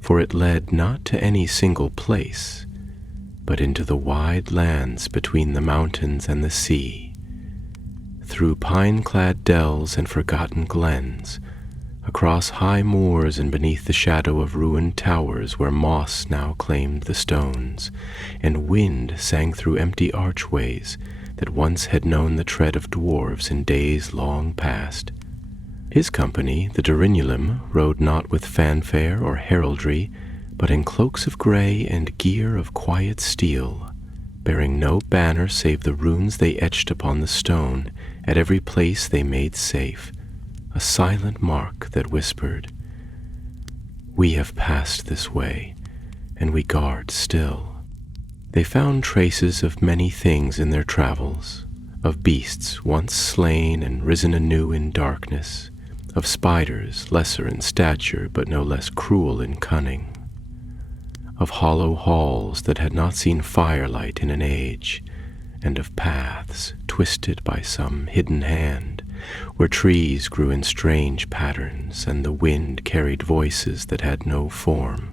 for it led not to any single place, but into the wide lands between the mountains and the sea, through pine-clad dells and forgotten glens, across high moors and beneath the shadow of ruined towers where moss now claimed the stones, and wind sang through empty archways that once had known the tread of dwarves in days long past. His company, the Durinnulum, rode not with fanfare or heraldry, but in cloaks of grey and gear of quiet steel, bearing no banner save the runes they etched upon the stone at every place they made safe, a silent mark that whispered, "We have passed this way, and we guard still." They found traces of many things in their travels, of beasts once slain and risen anew in darkness, of spiders lesser in stature but no less cruel in cunning, of hollow halls that had not seen firelight in an age, and of paths twisted by some hidden hand, where trees grew in strange patterns and the wind carried voices that had no form.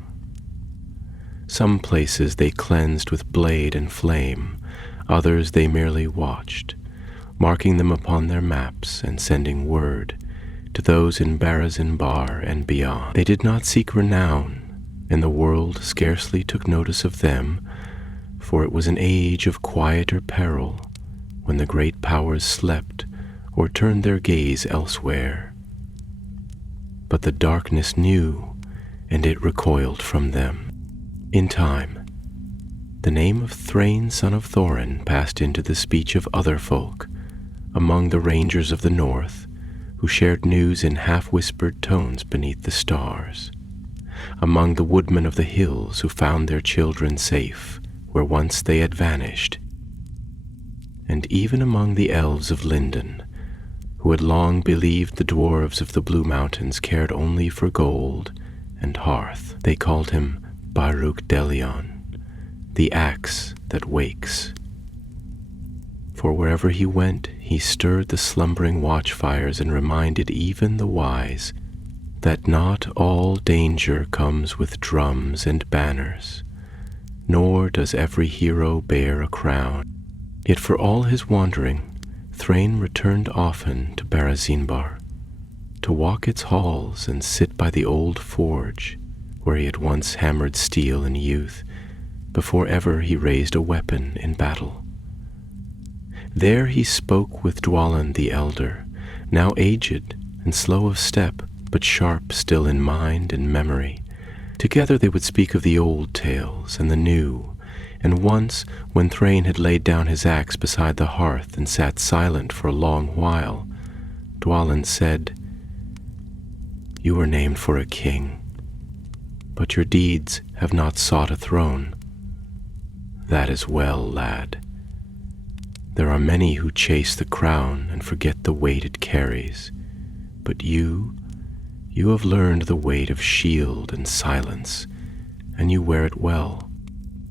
Some places they cleansed with blade and flame, others they merely watched, marking them upon their maps and sending word to those in Barra-Zinbar and beyond. They did not seek renown, and the world scarcely took notice of them, for it was an age of quieter peril, when the great powers slept or turned their gaze elsewhere. But the darkness knew, and it recoiled from them. In time, the name of Thrain, son of Thorin, passed into the speech of other folk, among the rangers of the north, who shared news in half-whispered tones beneath the stars, among the woodmen of the hills who found their children safe where once they had vanished, and even among the elves of Linden, who had long believed the dwarves of the Blue Mountains cared only for gold and hearth. They called him Baruch Delion, the axe that wakes. For wherever he went, he stirred the slumbering watchfires and reminded even the wise that not all danger comes with drums and banners, nor does every hero bear a crown. Yet for all his wandering, Thrain returned often to Barra-Zinbar, to walk its halls and sit by the old forge where he had once hammered steel in youth, before ever he raised a weapon in battle. There he spoke with Dwalin the elder, now aged and slow of step, but sharp still in mind and memory. Together they would speak of the old tales and the new, And once, when Thrain had laid down his axe beside the hearth and sat silent for a long while, Dwalin said, "You were named for a king, but your deeds have not sought a throne. That is well, lad. There are many who chase the crown and forget the weight it carries, but you have learned the weight of shield and silence, and you wear it well."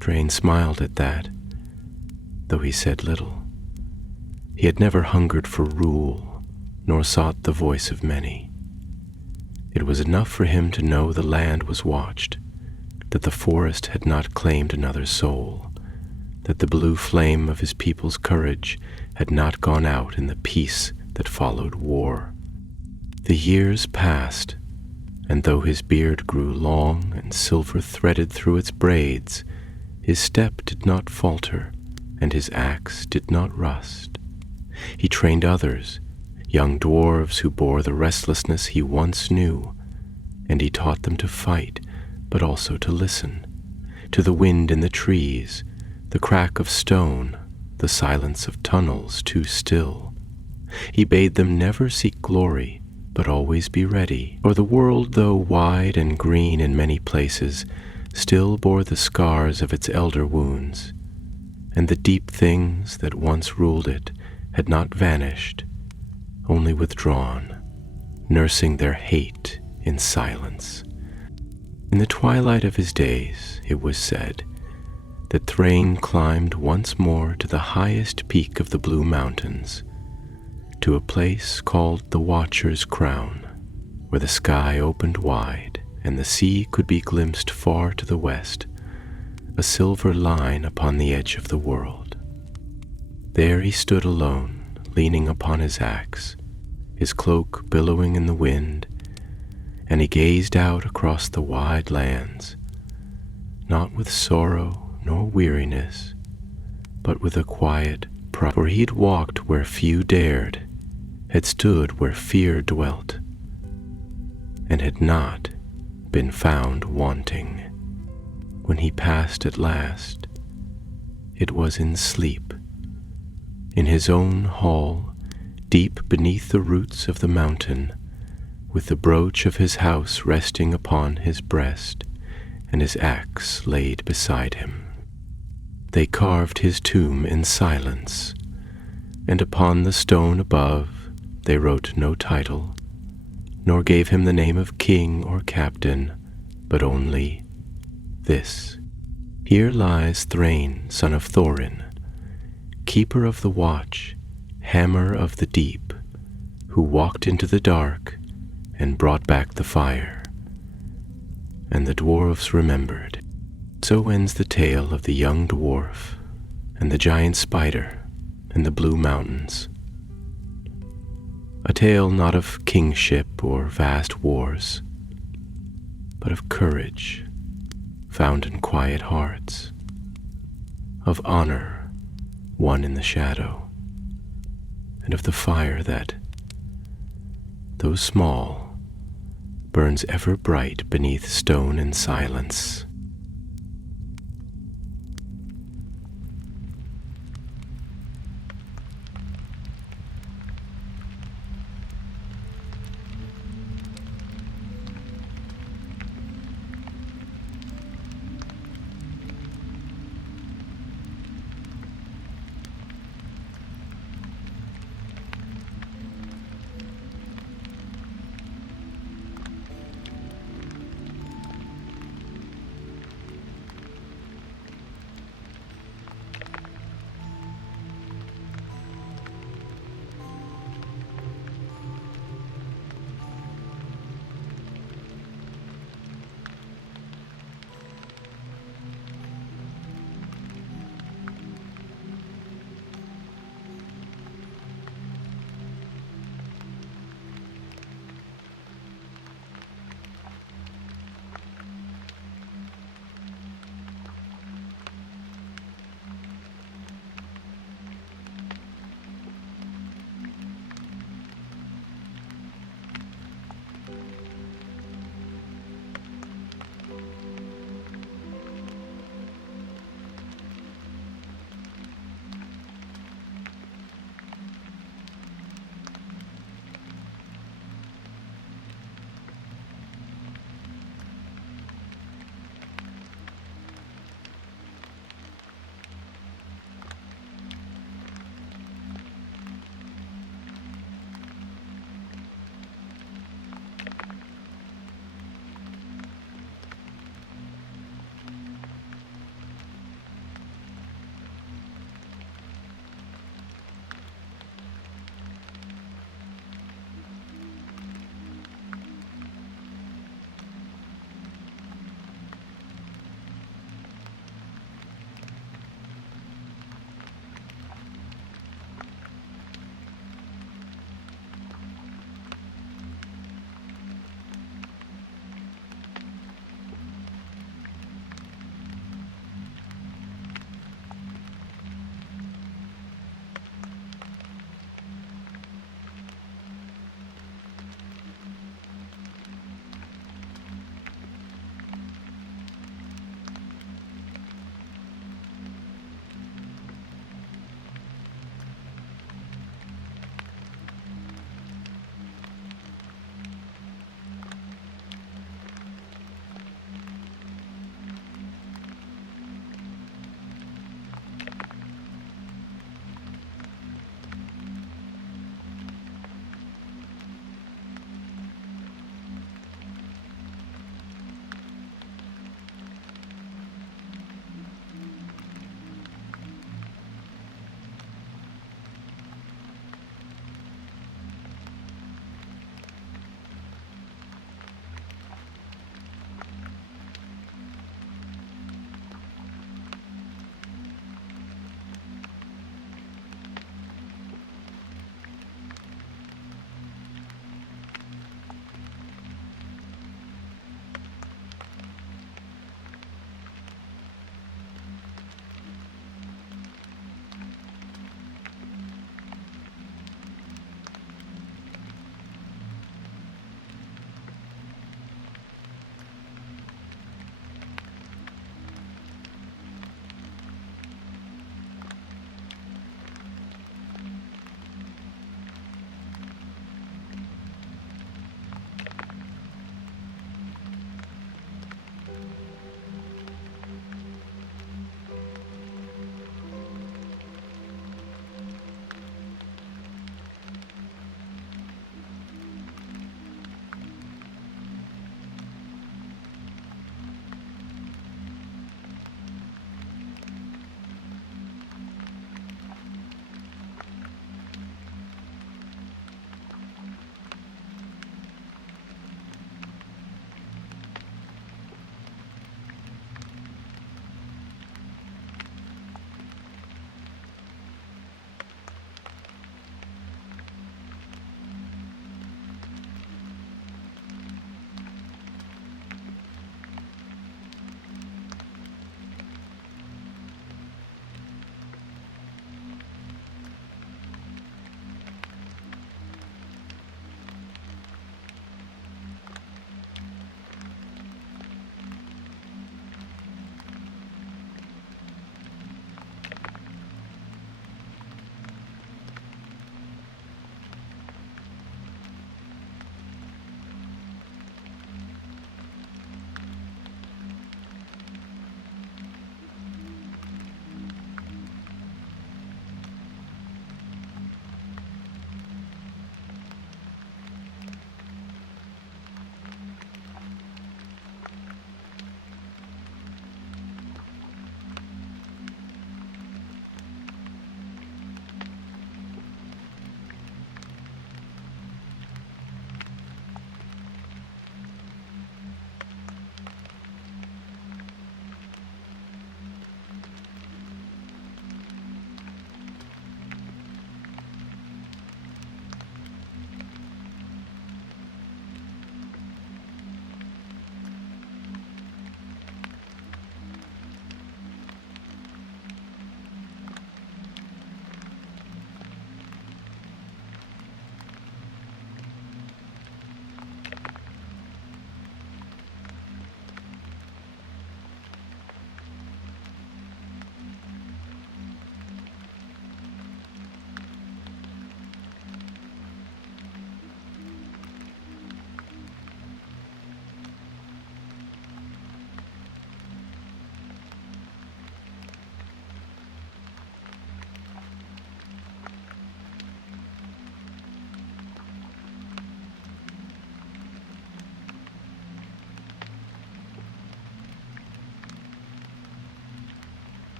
Thrain smiled at that, though he said little. He had never hungered for rule, nor sought the voice of many. It was enough for him to know the land was watched, that the forest had not claimed another soul, that the blue flame of his people's courage had not gone out in the peace that followed war. The years passed, and though his beard grew long and silver threaded through its braids, his step did not falter, and his axe did not rust. He trained others, young dwarves who bore the restlessness he once knew, and he taught them to fight, but also to listen, to the wind in the trees, the crack of stone, the silence of tunnels too still. He bade them never seek glory, but always be ready, for the world, though wide and green in many places, still bore the scars of its elder wounds, and the deep things that once ruled it had not vanished, only withdrawn, nursing their hate in silence. In the twilight of his days, it was said, that Thrain climbed once more to the highest peak of the Blue Mountains, to a place called the Watcher's Crown, where the sky opened wide and the sea could be glimpsed far to the west, a silver line upon the edge of the world. There he stood alone, leaning upon his axe, his cloak billowing in the wind, and he gazed out across the wide lands, not with sorrow nor weariness, but with a quiet pride. For he had walked where few dared, had stood where fear dwelt, and had not been found wanting. When he passed at last, it was in sleep, in his own hall, deep beneath the roots of the mountain, with the brooch of his house resting upon his breast, and his axe laid beside him. They carved his tomb in silence, and upon the stone above they wrote no title, nor gave him the name of king or captain, but only this: "Here lies Thrain, son of Thorin, keeper of the watch, hammer of the deep, who walked into the dark and brought back the fire." And the dwarves remembered. So ends the tale of the young dwarf and the giant spider and the Blue Mountains. A tale not of kingship or vast wars, but of courage found in quiet hearts, of honor won in the shadow, and of the fire that, though small, burns ever bright beneath stone and silence.